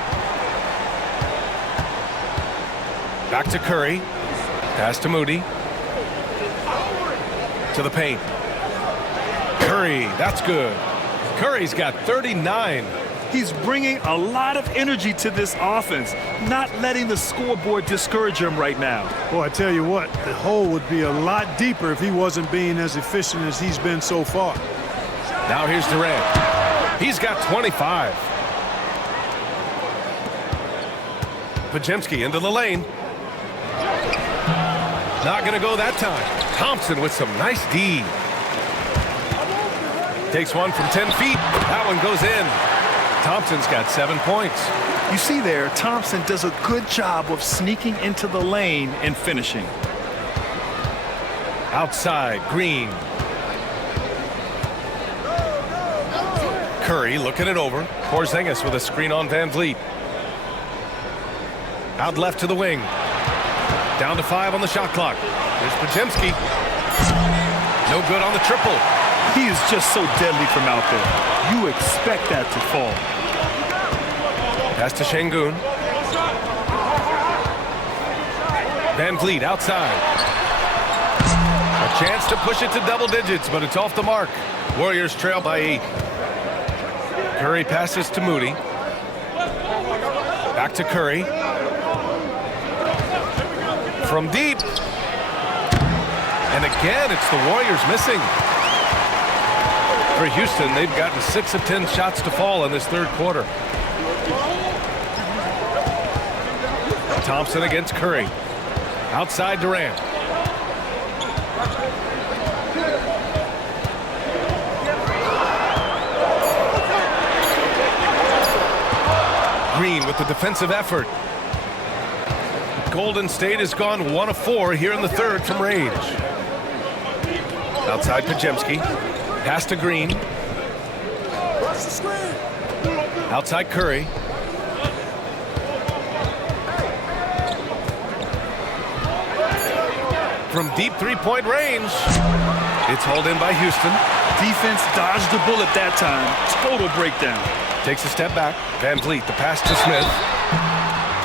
Back to Curry. Pass to Moody. To the paint. Curry, that's good. Curry's got 39. He's bringing a lot of energy to this offense, not letting the scoreboard discourage him right now. Boy, I tell you what, the hole would be a lot deeper if he wasn't being as efficient as he's been so far. Now here's Durant. He's got 25. Podziemski into the lane. Not going to go that time. Thompson with some nice D. Takes one from 10 feet. That one goes in. Thompson's got 7 points. You see there, Thompson does a good job of sneaking into the lane and finishing. Outside, Green. Curry looking it over. Porzingis with a screen on Van Vliet. Out left to the wing. Down to 5 on the shot clock. Here's Podziemski. No good on the triple. He is just so deadly from out there. You expect that to fall. Pass to Şengün. Van Vliet outside. A chance to push it to double digits, but it's off the mark. Warriors trail by 8. Curry passes to Moody. Back to Curry. From deep. And again, it's the Warriors missing. For Houston, they've gotten 6 of 10 shots to fall in this third quarter. Thompson against Curry. Outside Durant. Green with the defensive effort. Golden State has gone 1 of 4 here in the third from range. Outside Podziemski. Pass to Green. Outside Curry. From deep three-point range. It's hauled in by Houston. Defense dodged the bullet that time. Total breakdown. Takes a step back. Van Vliet, the pass to Smith.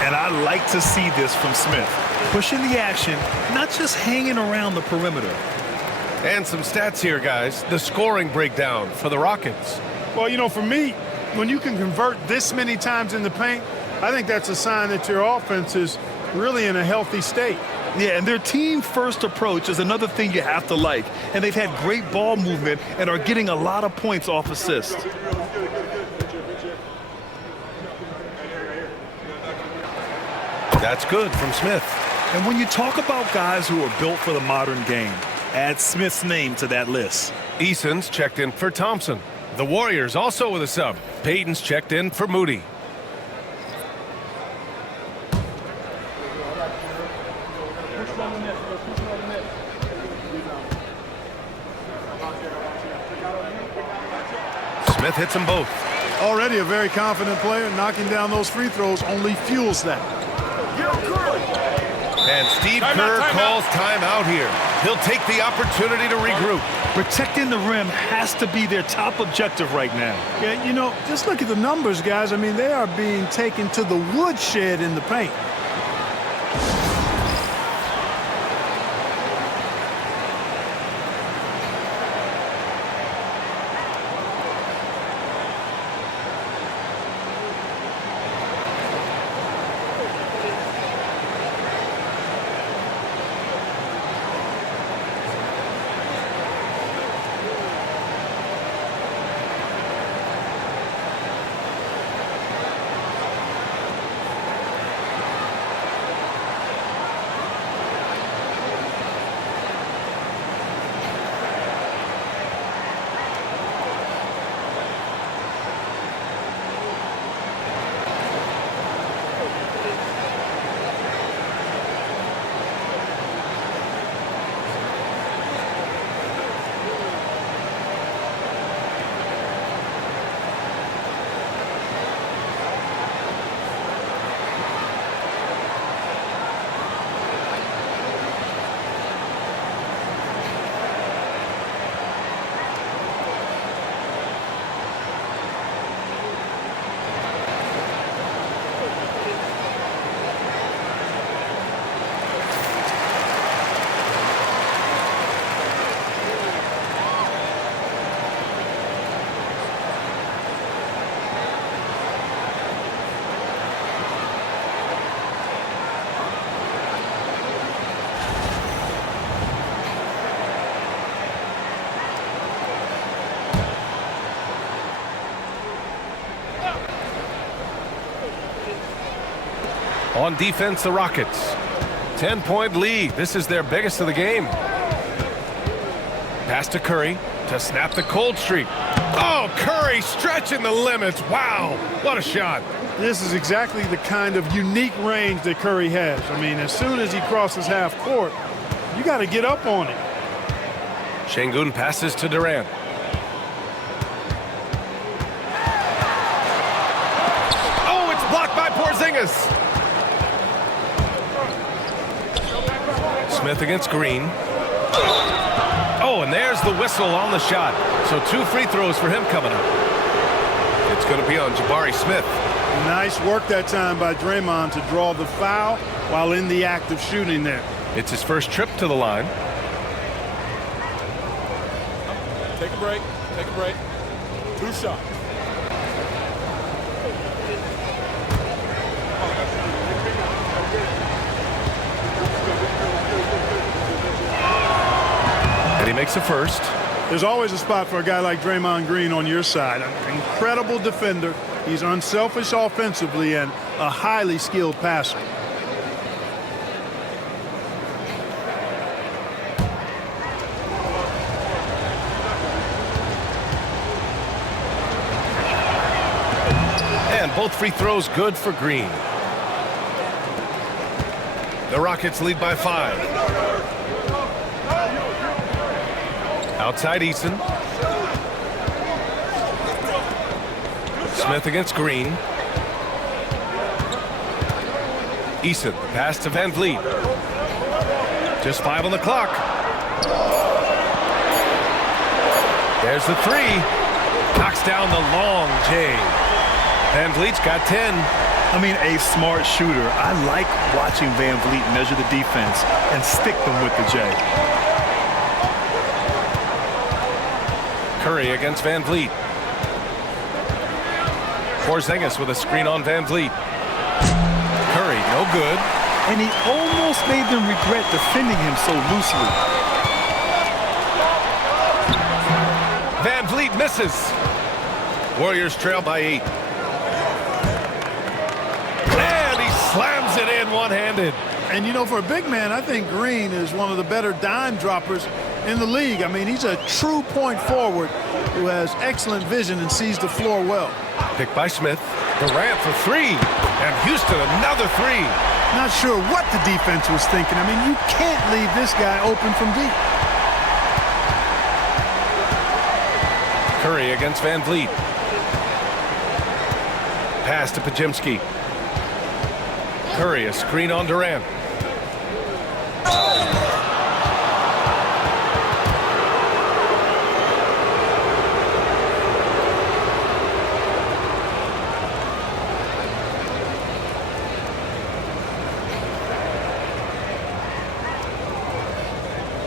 And I like to see this from Smith. Pushing the action, not just hanging around the perimeter. And some stats here, guys. The scoring breakdown for the Rockets. Well, you know, for me, when you can convert this many times in the paint, I think that's a sign that your offense is really in a healthy state. Yeah, and their team-first approach is another thing you have to like. And they've had great ball movement and are getting a lot of points off assists. That's good from Smith. And when you talk about guys who are built for the modern game, add Smith's name to that list. Eason's checked in for Thompson. The Warriors also with a sub. Payton's checked in for Moody. Smith hits them both. Already a very confident player. Knocking down those free throws only fuels that. And Steve Kerr calls timeout here. He'll take the opportunity to regroup. Protecting the rim has to be their top objective right now. Yeah, you know, just look at the numbers, guys. I mean, they are being taken to the woodshed in the paint. On defense, the Rockets. 10-point lead. This is their biggest of the game. Pass to Curry to snap the cold streak. Oh, Curry stretching the limits. Wow, what a shot. This is exactly the kind of unique range that Curry has. I mean, as soon as he crosses half court, you got to get up on it. Şengün passes to Durant. Porzingis. Smith against Green. Oh, and there's the whistle on the shot. So 2 free throws for him coming up. It's going to be on Jabari Smith. Nice work that time by Draymond to draw the foul while in the act of shooting there. It's his first trip to the line. Take a break. Take a break. 2 shots. And he makes a first. There's always a spot for a guy like Draymond Green on your side. An incredible defender. He's unselfish offensively and a highly skilled passer. And both free throws good for Green. The Rockets lead by 5. Outside Eason. Smith against Green. Eason, pass to Van Vliet. Just 5 on the clock. There's the 3. Knocks down the long J. Van Vliet's got 10. I mean, a smart shooter. I like watching Van Vliet measure the defense and stick them with the J. Curry against Van Vliet. Porzingis with a screen on Van Vliet. Curry, no good. And he almost made them regret defending him so loosely. Van Vliet misses. Warriors trail by 8. And he slams it in one-handed. And, you know, for a big man, I think Green is one of the better dime droppers in the league. I mean, he's a true point forward who has excellent vision and sees the floor well. Picked by Smith. Durant for 3. And Houston another 3. Not sure what the defense was thinking. I mean, you can't leave this guy open from deep. Curry against Van Vliet. Pass to Pajimski. Curry, a screen on Durant.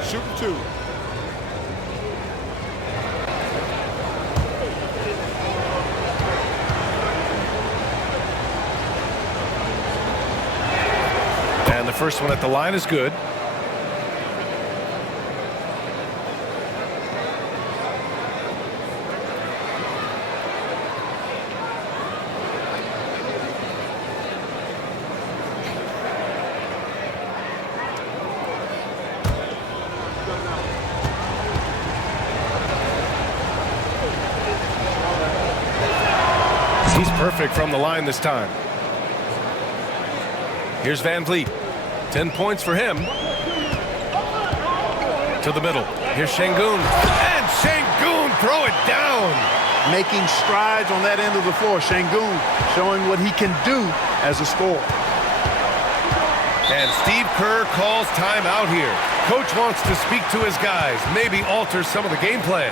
Shoot 2. And the first one at the line is good. He's perfect from the line this time. Here's Van Vliet. 10 points for him. To the middle. Here's Şengün. And Şengün throw it down. Making strides on that end of the floor. Şengün showing what he can do as a scorer. And Steve Kerr calls timeout here. Coach wants to speak to his guys, maybe alter some of the game plan.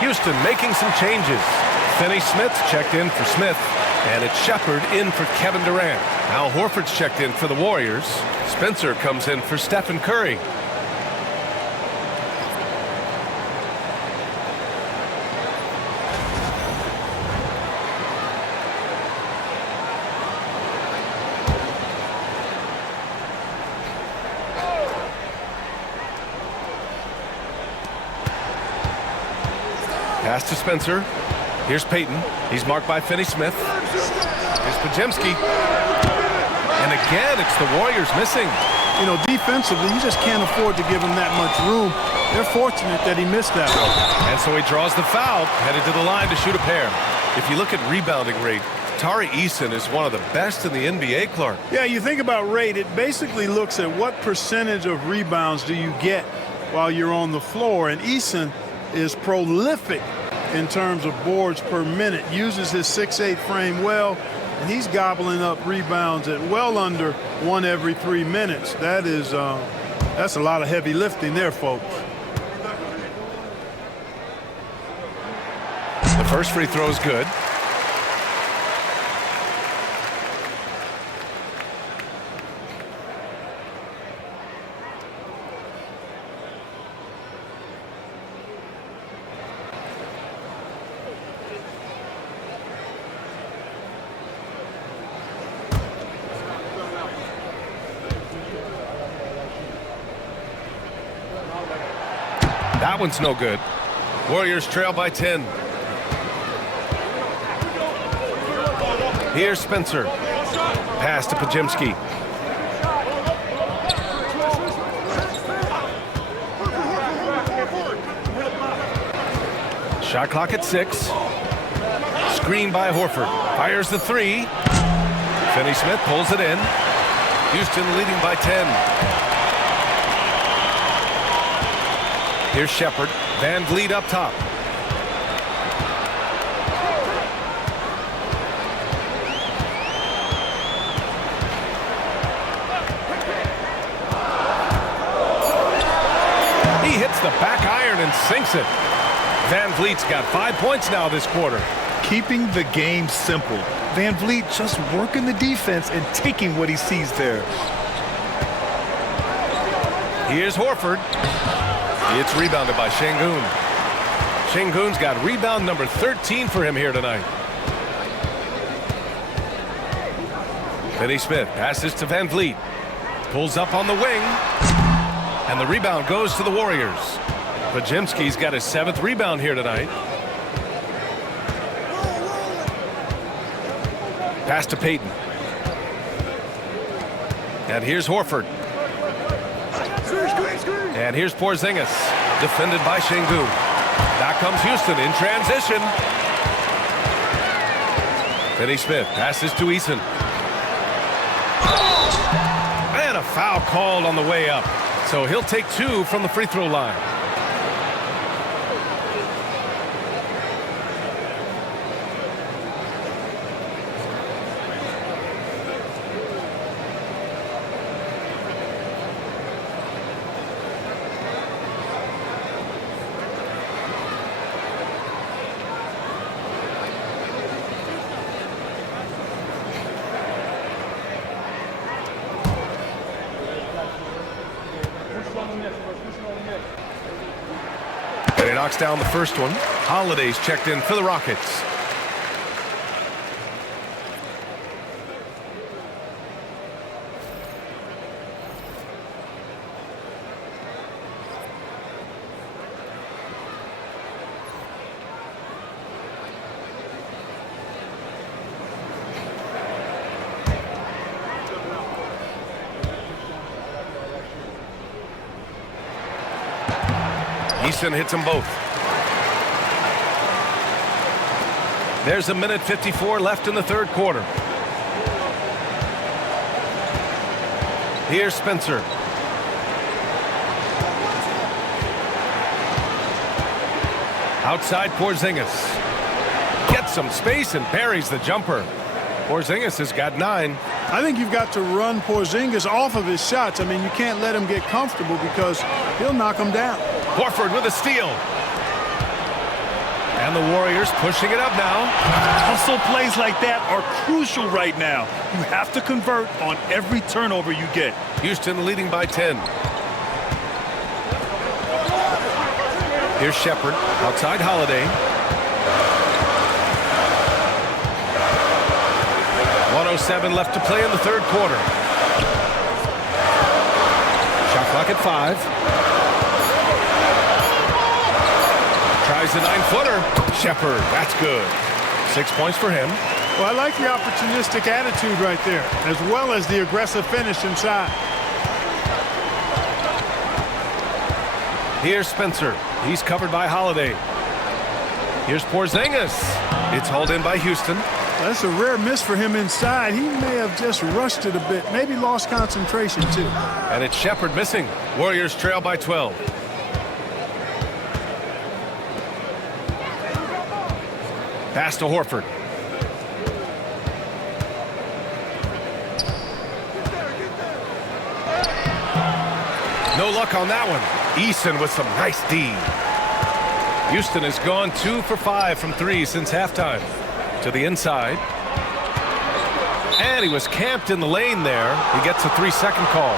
Houston making some changes. Finney-Smith checked in for Smith, and it's Shepard in for Kevin Durant. Al Horford's checked in for the Warriors. Spencer comes in for Stephen Curry. Pass to Spencer. Here's Payton. He's marked by Finney-Smith. Here's Podziemski. And again, it's the Warriors missing. You know, defensively, you just can't afford to give him that much room. They're fortunate that he missed that one. And so he draws the foul, headed to the line to shoot a pair. If you look at rebounding rate, Tari Eason is one of the best in the NBA, Clark. Yeah, you think about rate, it basically looks at what percentage of rebounds do you get while you're on the floor. And Eason is prolific in terms of boards per minute, uses his 6'8" frame well, and he's gobbling up rebounds at well under 1 every 3 minutes. That's a lot of heavy lifting there, folks. The first free throw is good. That one's no good. Warriors trail by 10. Here's Spencer. Pass to Podziemski. Shot clock at 6. Screen by Horford. Fires the 3. Finney-Smith pulls it in. Houston leading by 10. Here's Shepard. Van Vliet up top. He hits the back iron and sinks it. Van Vliet's got 5 points now this quarter. Keeping the game simple. Van Vliet just working the defense and taking what he sees there. Here's Horford. It's rebounded by Şengün. Şengün's got rebound number 13 for him here tonight. Finney-Smith passes to Van Vliet. Pulls up on the wing. And the rebound goes to the Warriors. Podziemski's got his 7th rebound here tonight. Pass to Payton. And here's Horford. And here's Porzingis, defended by Şengün. Now comes Houston in transition. Finney-Smith passes to Eason. And a foul called on the way up. So he'll take 2 from the free throw line. And he knocks down the first one. Holiday's checked in for the Rockets. Eason hits them both. There's a minute 54 left in the third quarter. Here's Spencer. Outside Porzingis. Gets some space and buries the jumper. Porzingis has got 9. I think you've got to run Porzingis off of his shots. I mean, you can't let him get comfortable because he'll knock him down. Horford with a steal. And the Warriors pushing it up now. Hustle plays like that are crucial right now. You have to convert on every turnover you get. Houston leading by 10. Here's Shepherd outside Holiday. 1:07 left to play in the third quarter. Shot clock at 5. Tries the 9-footer. Shepherd, that's good. 6 points for him. Well, I like the opportunistic attitude right there, as well as the aggressive finish inside. Here's Spencer. He's covered by Holiday. Here's Porzingis. It's hauled in by Houston. That's a rare miss for him inside. He may have just rushed it a bit, maybe lost concentration too. And it's Shepherd missing. Warriors trail by 12. Pass to Horford. No luck on that one. Eason with some nice D. Houston has gone 2 for 5 from 3 since halftime. To the inside. And he was camped in the lane there. He gets a 3-second call.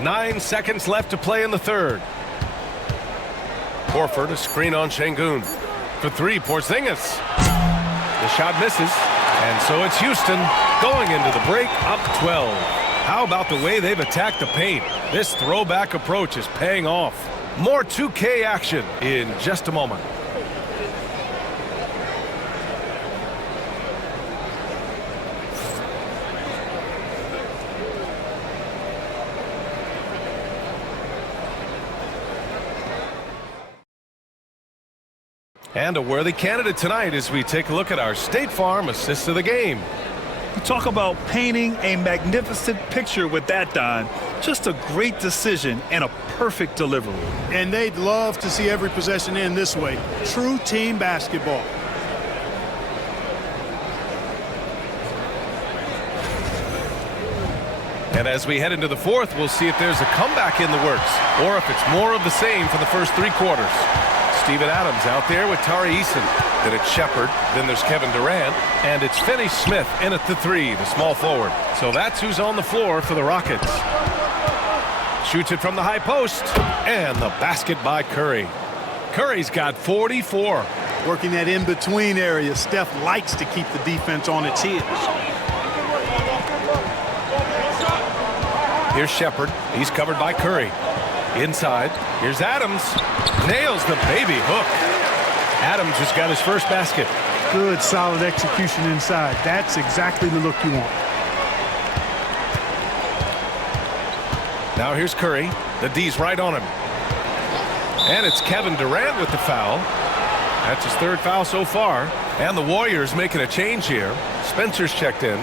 Nine seconds left to play in the third. Horford, a screen on Şengün. For 3, Porzingis. The shot misses. And so it's Houston going into the break up 12. How about the way they've attacked the paint? This throwback approach is paying off. More 2K action in just a moment. And a worthy candidate tonight as we take a look at our State Farm assist of the game. You talk about painting a magnificent picture with that, Don. Just a great decision and a perfect delivery. And they'd love to see every possession end this way. True team basketball. And as we head into the fourth, we'll see if there's a comeback in the works or if it's more of the same for the first 3 quarters. Steven Adams out there with Tari Eason. Then it's Shepherd. Then there's Kevin Durant. And it's Finney Smith in at the 3, the small forward. So that's who's on the floor for the Rockets. Shoots it from the high post. And the basket by Curry. Curry's got 44. Working that in-between area. Steph likes to keep the defense on its heels. Here's Shepherd. He's covered by Curry. Inside. Here's Adams. Nails the baby hook. Adams just got his first basket. Good, solid execution inside. That's exactly the look you want. Now here's Curry. The D's right on him. And it's Kevin Durant with the foul. That's his 3rd foul so far. And the Warriors making a change here. Spencer's checked in.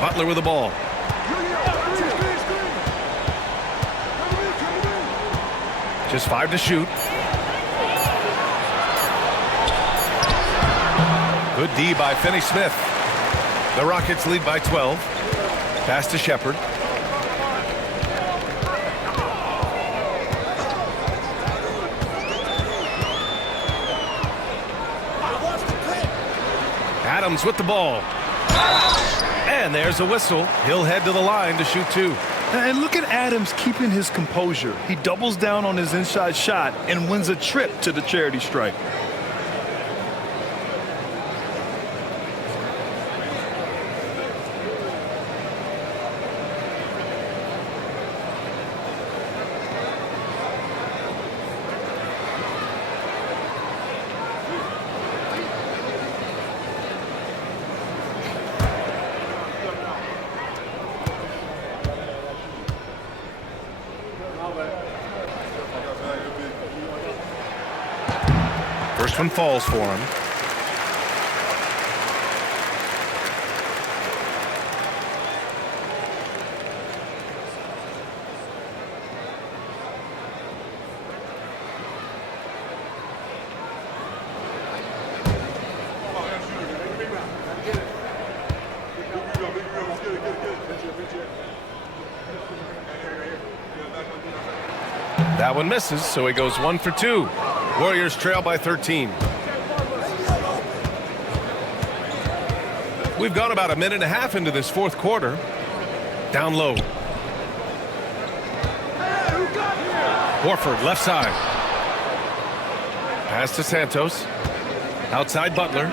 Butler with the ball. Just 5 to shoot. Good D by Finney Smith. The Rockets lead by 12. Pass to Shepherd. Adams with the ball. And there's a whistle. He'll head to the line to shoot 2. And look at Adams keeping his composure. He doubles down on his inside shot and wins a trip to the charity stripe. First one falls for him. That one misses, so he goes 1 for 2. Warriors trail by 13. We've gone about a minute and a half into this fourth quarter. Down low. Horford, left side. Pass to Santos. Outside Butler.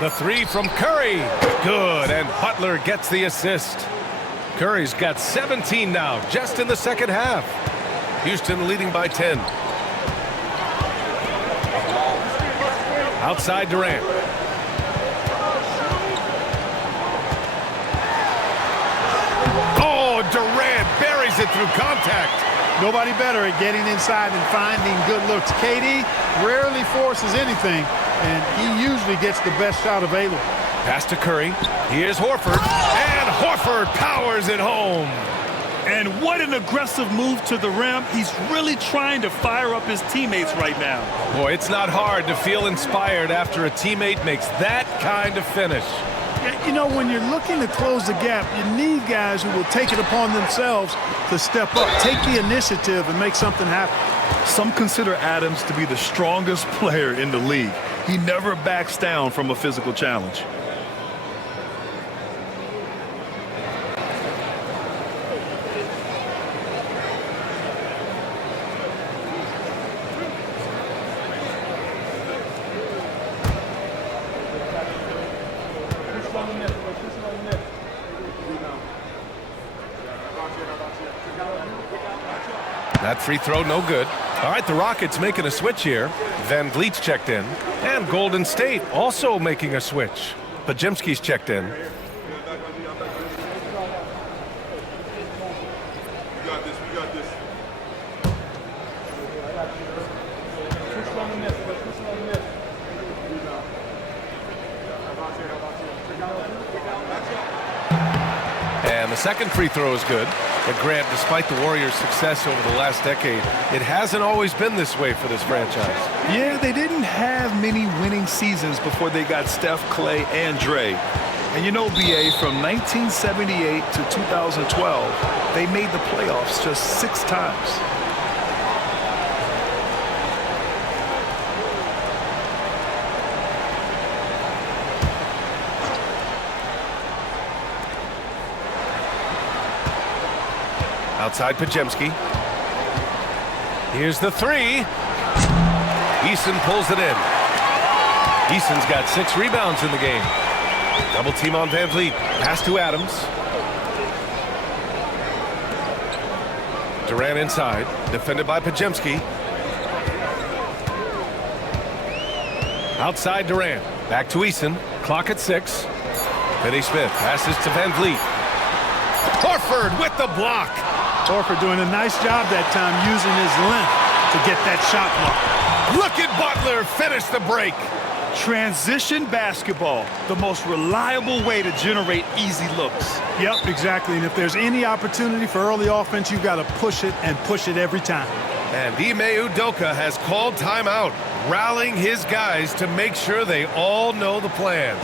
The three from Curry. Good, and Butler gets the assist. Curry's got 17 now, just in the second half. Houston leading by 10. Outside Durant. Oh, Durant buries it through contact. Nobody better at getting inside and finding good looks. KD rarely forces anything, and he usually gets the best shot available. Pass to Curry. Here's Horford, and Horford powers it home. And what an aggressive move to the rim. He's really trying to fire up his teammates right now. Boy, it's not hard to feel inspired after a teammate makes that kind of finish. You know, when you're looking to close the gap, you need guys who will take it upon themselves to step up, take the initiative, and make something happen. Some consider Adams to be the strongest player in the league. He never backs down from a physical challenge. That free throw, no good. All right, the Rockets making a switch here. Van Vliet's checked in. And Golden State also making a switch. Podziemski's checked in. And the second free throw is good. But Grant, despite the Warriors' success over the last decade, it hasn't always been this way for this franchise. Yeah, they didn't have many winning seasons before they got Steph, Clay, and Dre. And you know, BA, from 1978 to 2012, they made the playoffs just 6 times. Outside Podziemski. Here's the three. Eason pulls it in. Eason's got 6 rebounds in the game. Double team on Van Vliet. Pass to Adams. Durant inside. Defended by Podziemski. Outside Durant. Back to Eason. Clock at 6. Finney-Smith passes to Van Vliet. Horford with the block. Horford doing a nice job that time using his length to get that shot block. Look at Butler finish the break. Transition basketball, the most reliable way to generate easy looks. Yep, exactly. And if there's any opportunity for early offense, you've got to push it and push it every time. And Ime Udoka has called timeout, rallying his guys to make sure they all know the plan.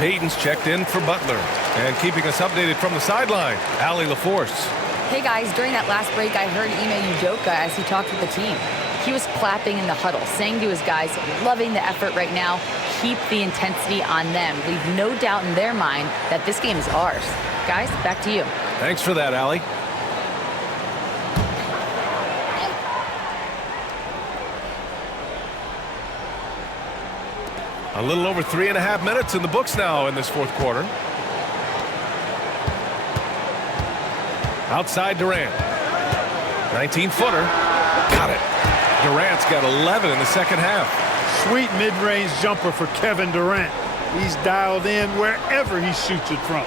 Payton's checked in for Butler. And keeping us updated from the sideline, Allie LaForce. Hey guys, during that last break, I heard Ime Udoka as he talked with the team. He was clapping in the huddle, saying to his guys, loving the effort right now, keep the intensity on them. Leave no doubt in their mind that this game is ours. Guys, back to you. Thanks for that, Allie. A little over 3.5 minutes in the books now in this fourth quarter. Outside Durant. 19-footer. Got it. Durant's got 11 in the second half. Sweet mid-range jumper for Kevin Durant. He's dialed in wherever he shoots it from.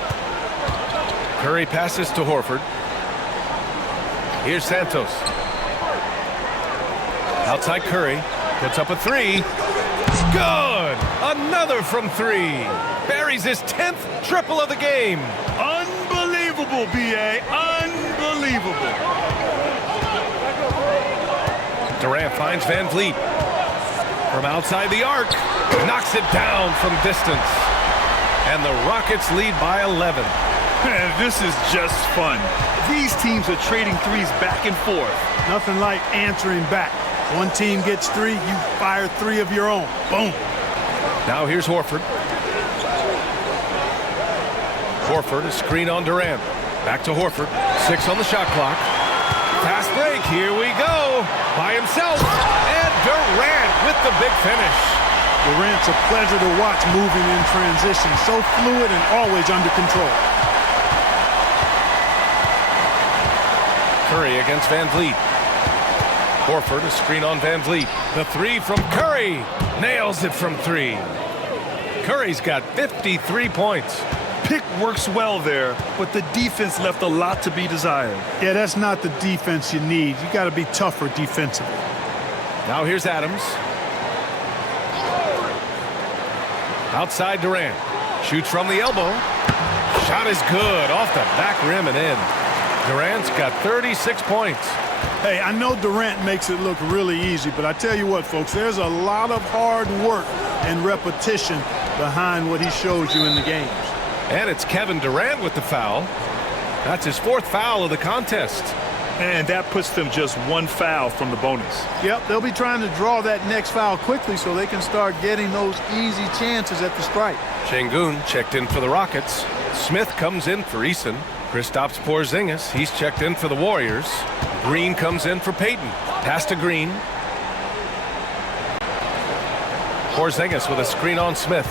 Curry passes to Horford. Here's Santos. Outside Curry. Puts up a three. Good! Another from three. Buries his 10th triple of the game. Unbelievable, B.A. Unbelievable. Durant finds Van Vliet. From outside the arc. Knocks it down from distance. And the Rockets lead by 11. Man, this is just fun. These teams are trading threes back and forth. Nothing like answering back. One team gets three, you fire three of your own. Boom. Now here's Horford. Horford, a screen on Durant. Back to Horford. 6 on the shot clock. Fast break. Here we go. By himself. And Durant with the big finish. Durant's a pleasure to watch moving in transition. So fluid and always under control. Curry against Van Vliet. Horford, a screen on Van Vliet. The three from Curry. Nails it from three. Curry's got 53 points. Pick works well there, but the defense left a lot to be desired. Yeah, that's not the defense you need. You got to be tougher defensively. Now here's Adams. Outside Durant. Shoots from the elbow. Shot is good. Off the back rim and in. Durant's got 36 points. Hey, I know Durant makes it look really easy, but I tell you what, folks, there's a lot of hard work and repetition behind what he shows you in the games. And it's Kevin Durant with the foul. That's his 4th foul of the contest. And that puts them just 1 foul from the bonus. Yep, they'll be trying to draw that next foul quickly so they can start getting those easy chances at the stripe. Şengün checked in for the Rockets. Smith comes in for Eason. Kristaps Porzingis, he's checked in for the Warriors. Green comes in for Payton. Pass to Green. Porzingis with a screen on Smith.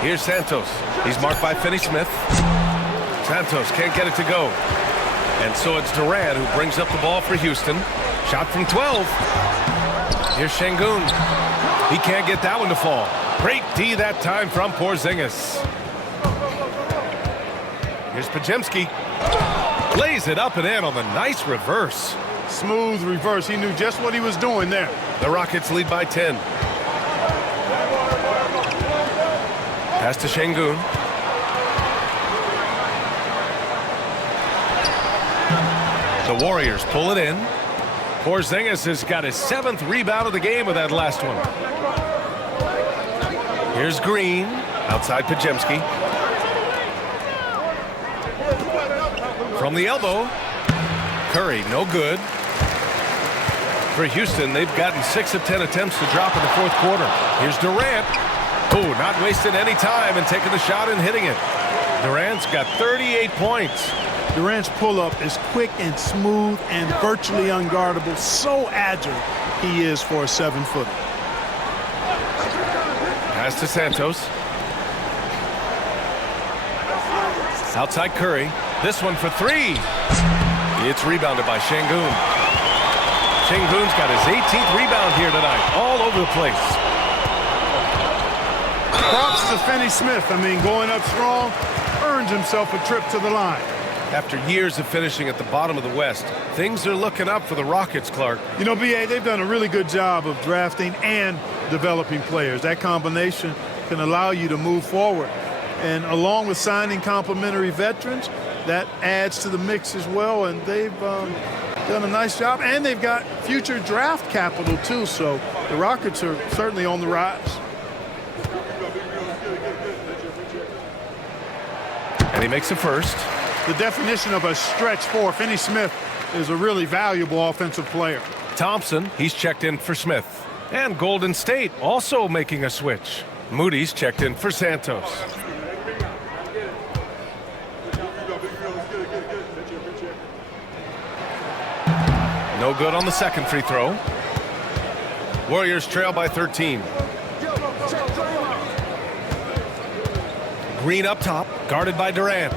Here's Santos. He's marked by Finney-Smith. Santos can't get it to go. And so it's Durant who brings up the ball for Houston. Shot from 12. Here's Şengün. He can't get that one to fall. Great D that time from Porzingis. Here's Podziemski. Lays it up and in on the nice reverse. Smooth reverse. He knew just what he was doing there. The Rockets lead by 10. Pass to Şengün. The Warriors pull it in. Porzingis has got his 7th rebound of the game with that last one. Here's Green. Outside Podziemski. From the elbow. Curry, no good. For Houston, they've gotten 6 of 10 attempts to drop in the 4th quarter. Here's Durant. Oh, not wasting any time and taking the shot and hitting it. Durant's got 38 points. Durant's pull-up is quick and smooth and virtually unguardable. So agile he is for a 7-footer. Pass to Santos. Outside Curry. This one for 3. It's rebounded by Şengün. Şengün's got his 18th rebound here tonight. All over the place. Props to Finney-Smith. I mean, going up strong, earns himself a trip to the line. After years of finishing at the bottom of the West, things are looking up for the Rockets, Clark. You know, B.A., they've done a really good job of drafting and developing players. That combination can allow you to move forward. And along with signing complementary veterans, that adds to the mix as well. And they've done a nice job. And they've got future draft capital, too. So the Rockets are certainly on the rise. And he makes a first. The definition of a stretch four. Finney Smith is a really valuable offensive player. Thompson, he's checked in for Smith. And Golden State also making a switch. Moody's checked in for Santos. No good on the second free throw. Warriors trail by 13. Green up top, guarded by Durant.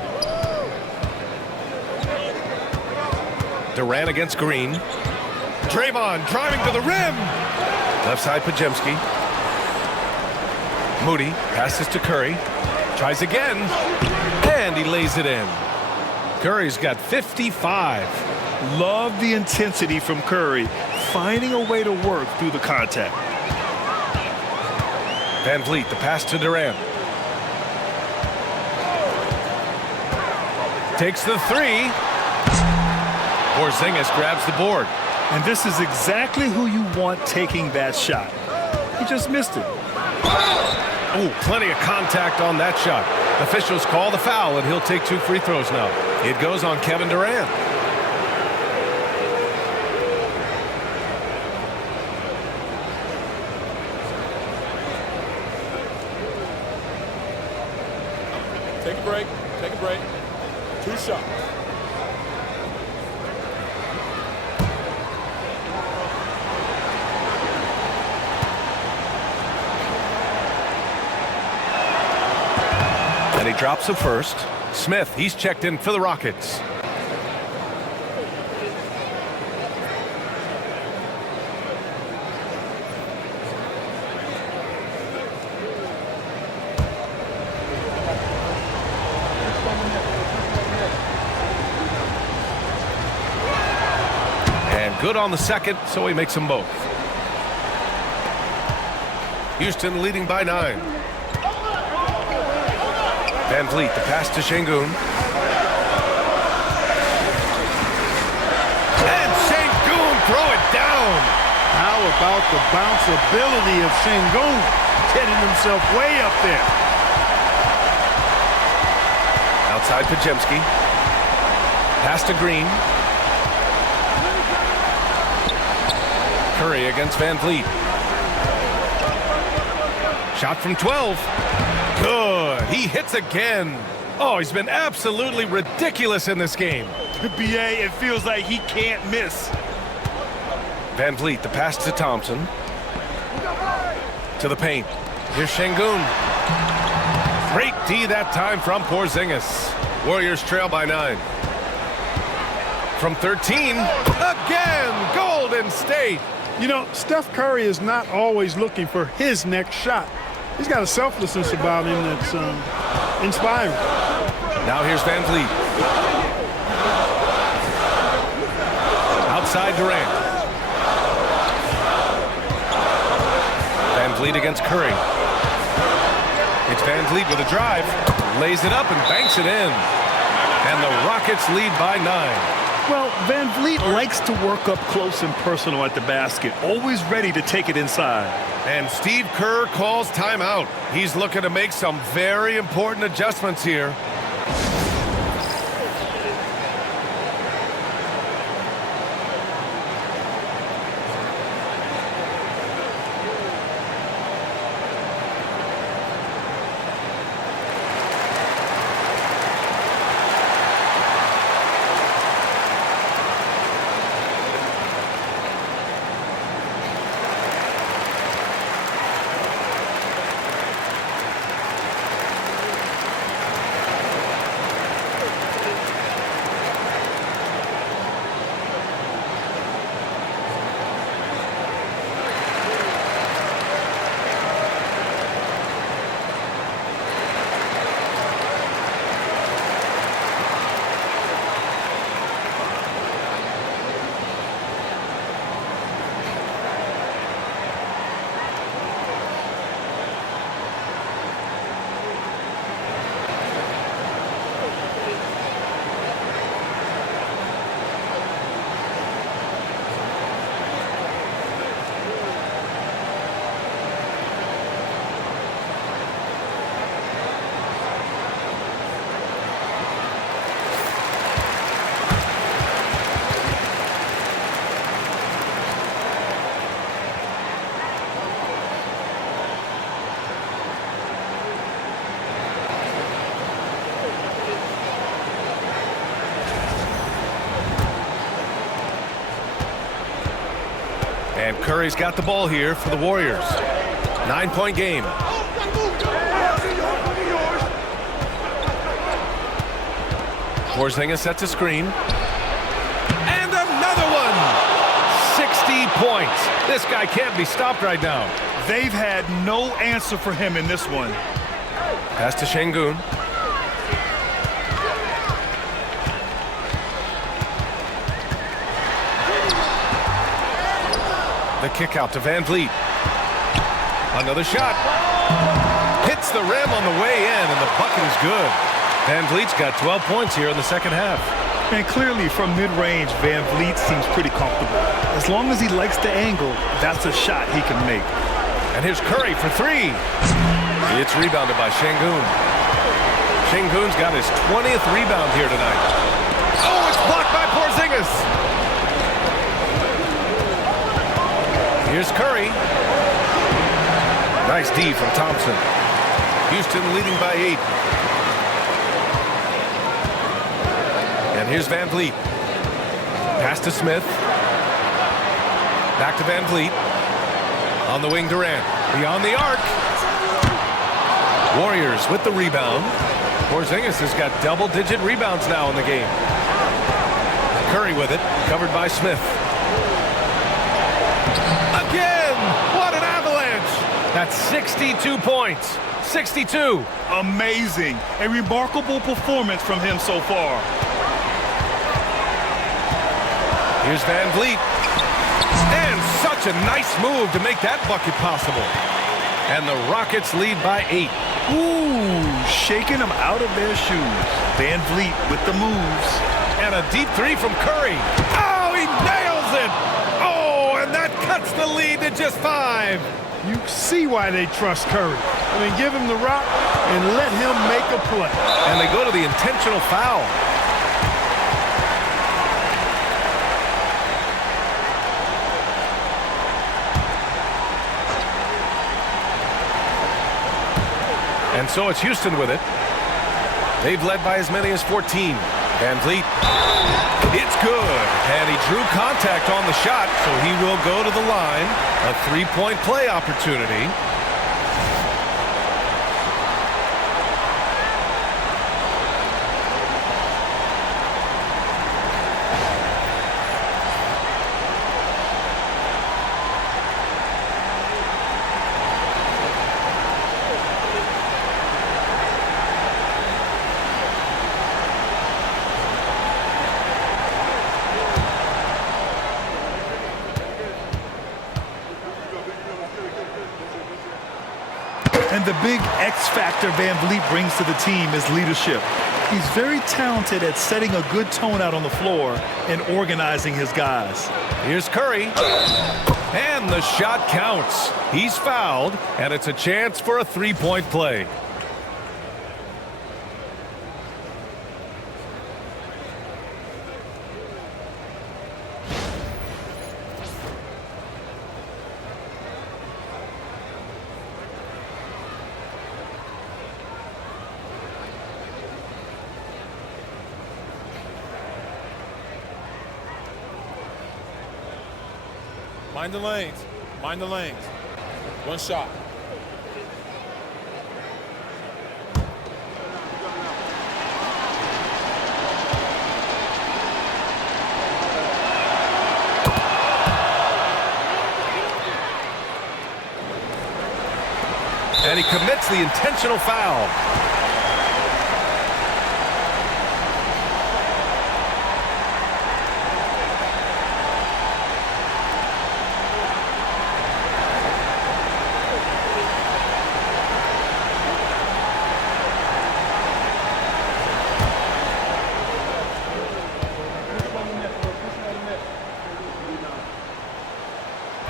Durant against Green. Draymond driving to the rim. Left side, Pajemski. Moody passes to Curry. Tries again. And he lays it in. Curry's got 55. Love the intensity from Curry, finding a way to work through the contact. Van Vliet, the pass to Durant. Takes the three. Porzingis grabs the board. And this is exactly who you want taking that shot. He just missed it. Oh, plenty of contact on that shot. Officials call the foul, and he'll take 2 free throws now. It goes on Kevin Durant. Take a break. Take a break. 2 shots. And he drops the first. Smith, he's checked in for the Rockets. And good on the second, so he makes them both. Houston leading by 9. Van Vliet, the pass to Şengün. And Şengün throw it down. How about the bounceability of Şengün? Getting himself way up there. Outside Pajemski. Pass to Green. Curry against Van Vliet. Shot from 12. Good. He hits again. Oh, he's been absolutely ridiculous in this game. BA, it feels like he can't miss. Van Vliet, the pass to Thompson. To the paint. Here's Şengün. Great D that time from Porzingis. Warriors trail by 9. From 13. Again, Golden State. You know, Steph Curry is not always looking for his next shot. He's got a selflessness about him that's inspiring. Now here's Van Vliet. Outside Durant. Van Vliet against Curry. It's Van Vliet with a drive. Lays it up and banks it in. And the Rockets lead by 9. Well, Van Vliet likes to work up close and personal at the basket, always ready to take it inside. And Steve Kerr calls timeout. He's looking to make some very important adjustments here. And Curry's got the ball here for the Warriors. 9-point game. Porzingis sets a screen. And another one! 60 points. This guy can't be stopped right now. They've had no answer for him in this one. Pass to Şengün. The kick out to Van Vliet. Another shot. Hits the rim on the way in, and the bucket is good. Van Vliet's got 12 points here in the second half. And clearly from mid-range, Van Vliet seems pretty comfortable. As long as he likes the angle, that's a shot he can make. And here's Curry for three. It's rebounded by Şengün. Şengün's got his 20th rebound here tonight. Oh, it's blocked by Porzingis. Here's Curry. Nice D from Thompson. Houston leading by 8. And here's Van Vliet. Pass to Smith. Back to Van Vliet. On the wing, Durant. Beyond the arc. Warriors with the rebound. Porzingis has got double-digit rebounds now in the game. Curry with it. Covered by Smith. Again! What an avalanche! That's 62 points. 62. Amazing. A remarkable performance from him so far. Here's Van Vliet. And such a nice move to make that bucket possible. And the Rockets lead by 8. Ooh, shaking them out of their shoes. Van Vliet with the moves. And a deep three from Curry. Oh, he nails it! Oh, and that cuts the lead to just 5. You see why they trust Curry. I mean, give him the rock and let him make a play. And they go to the intentional foul. And so it's Houston with it. They've led by as many as 14. Van Vliet. It's good. And he drew contact on the shot, so he will go to the line. A three-point play opportunity. And the big X factor Van Vliet brings to the team is leadership. He's very talented at setting a good tone out on the floor and organizing his guys. Here's Curry. And the shot counts. He's fouled, and it's a chance for a three-point play. Mind the lanes. Mind the lanes. One shot. And he commits the intentional foul.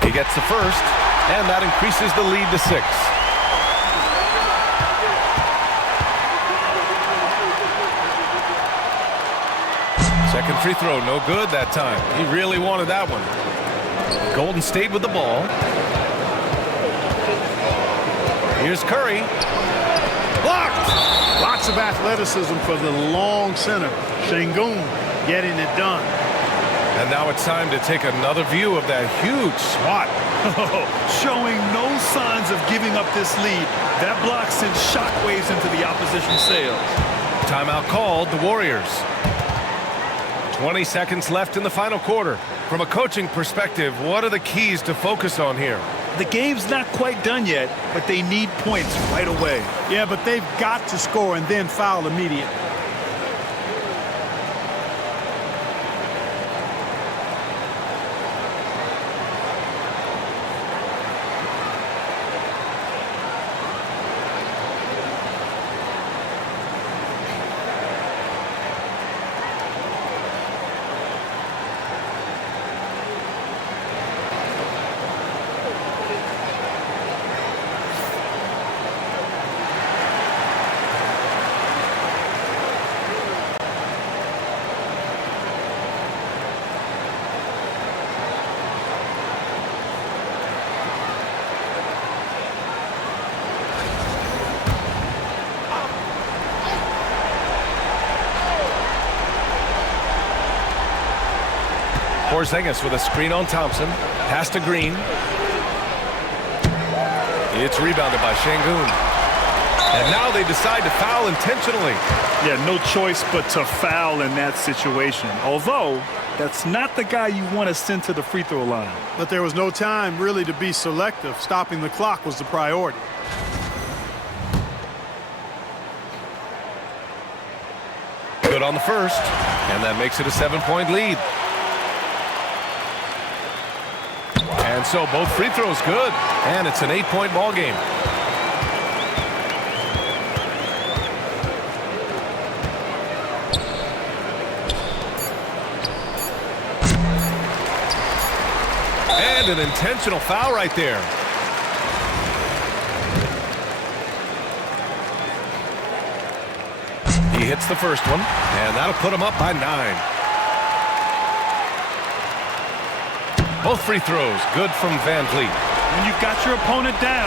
He gets the first, and that increases the lead to 6. Second free throw, no good that time. He really wanted that one. Golden State with the ball. Here's Curry. Blocked! Lots of athleticism for the long center. Şengün getting it done. And now it's time to take another view of that huge swat. Showing no signs of giving up this lead. That block sent shockwaves into the opposition's sails. Timeout called, the Warriors. 20 seconds left in the final quarter. From a coaching perspective, what are the keys to focus on here? The game's not quite done yet, but they need points right away. Yeah, but they've got to score and then foul immediately. Porzingis with a screen on Thompson. Pass to Green. It's rebounded by Şengün. And now they decide to foul intentionally. Yeah, no choice but to foul in that situation. Although, that's not the guy you want to send to the free throw line. But there was no time really to be selective. Stopping the clock was the priority. Good on the first. And that makes it a 7-point lead. And so both free throws good. And it's an 8-point ball game. And an intentional foul right there. He hits the first one, and that'll put him up by 9. Both free throws good from Van Vliet. When you've got your opponent down,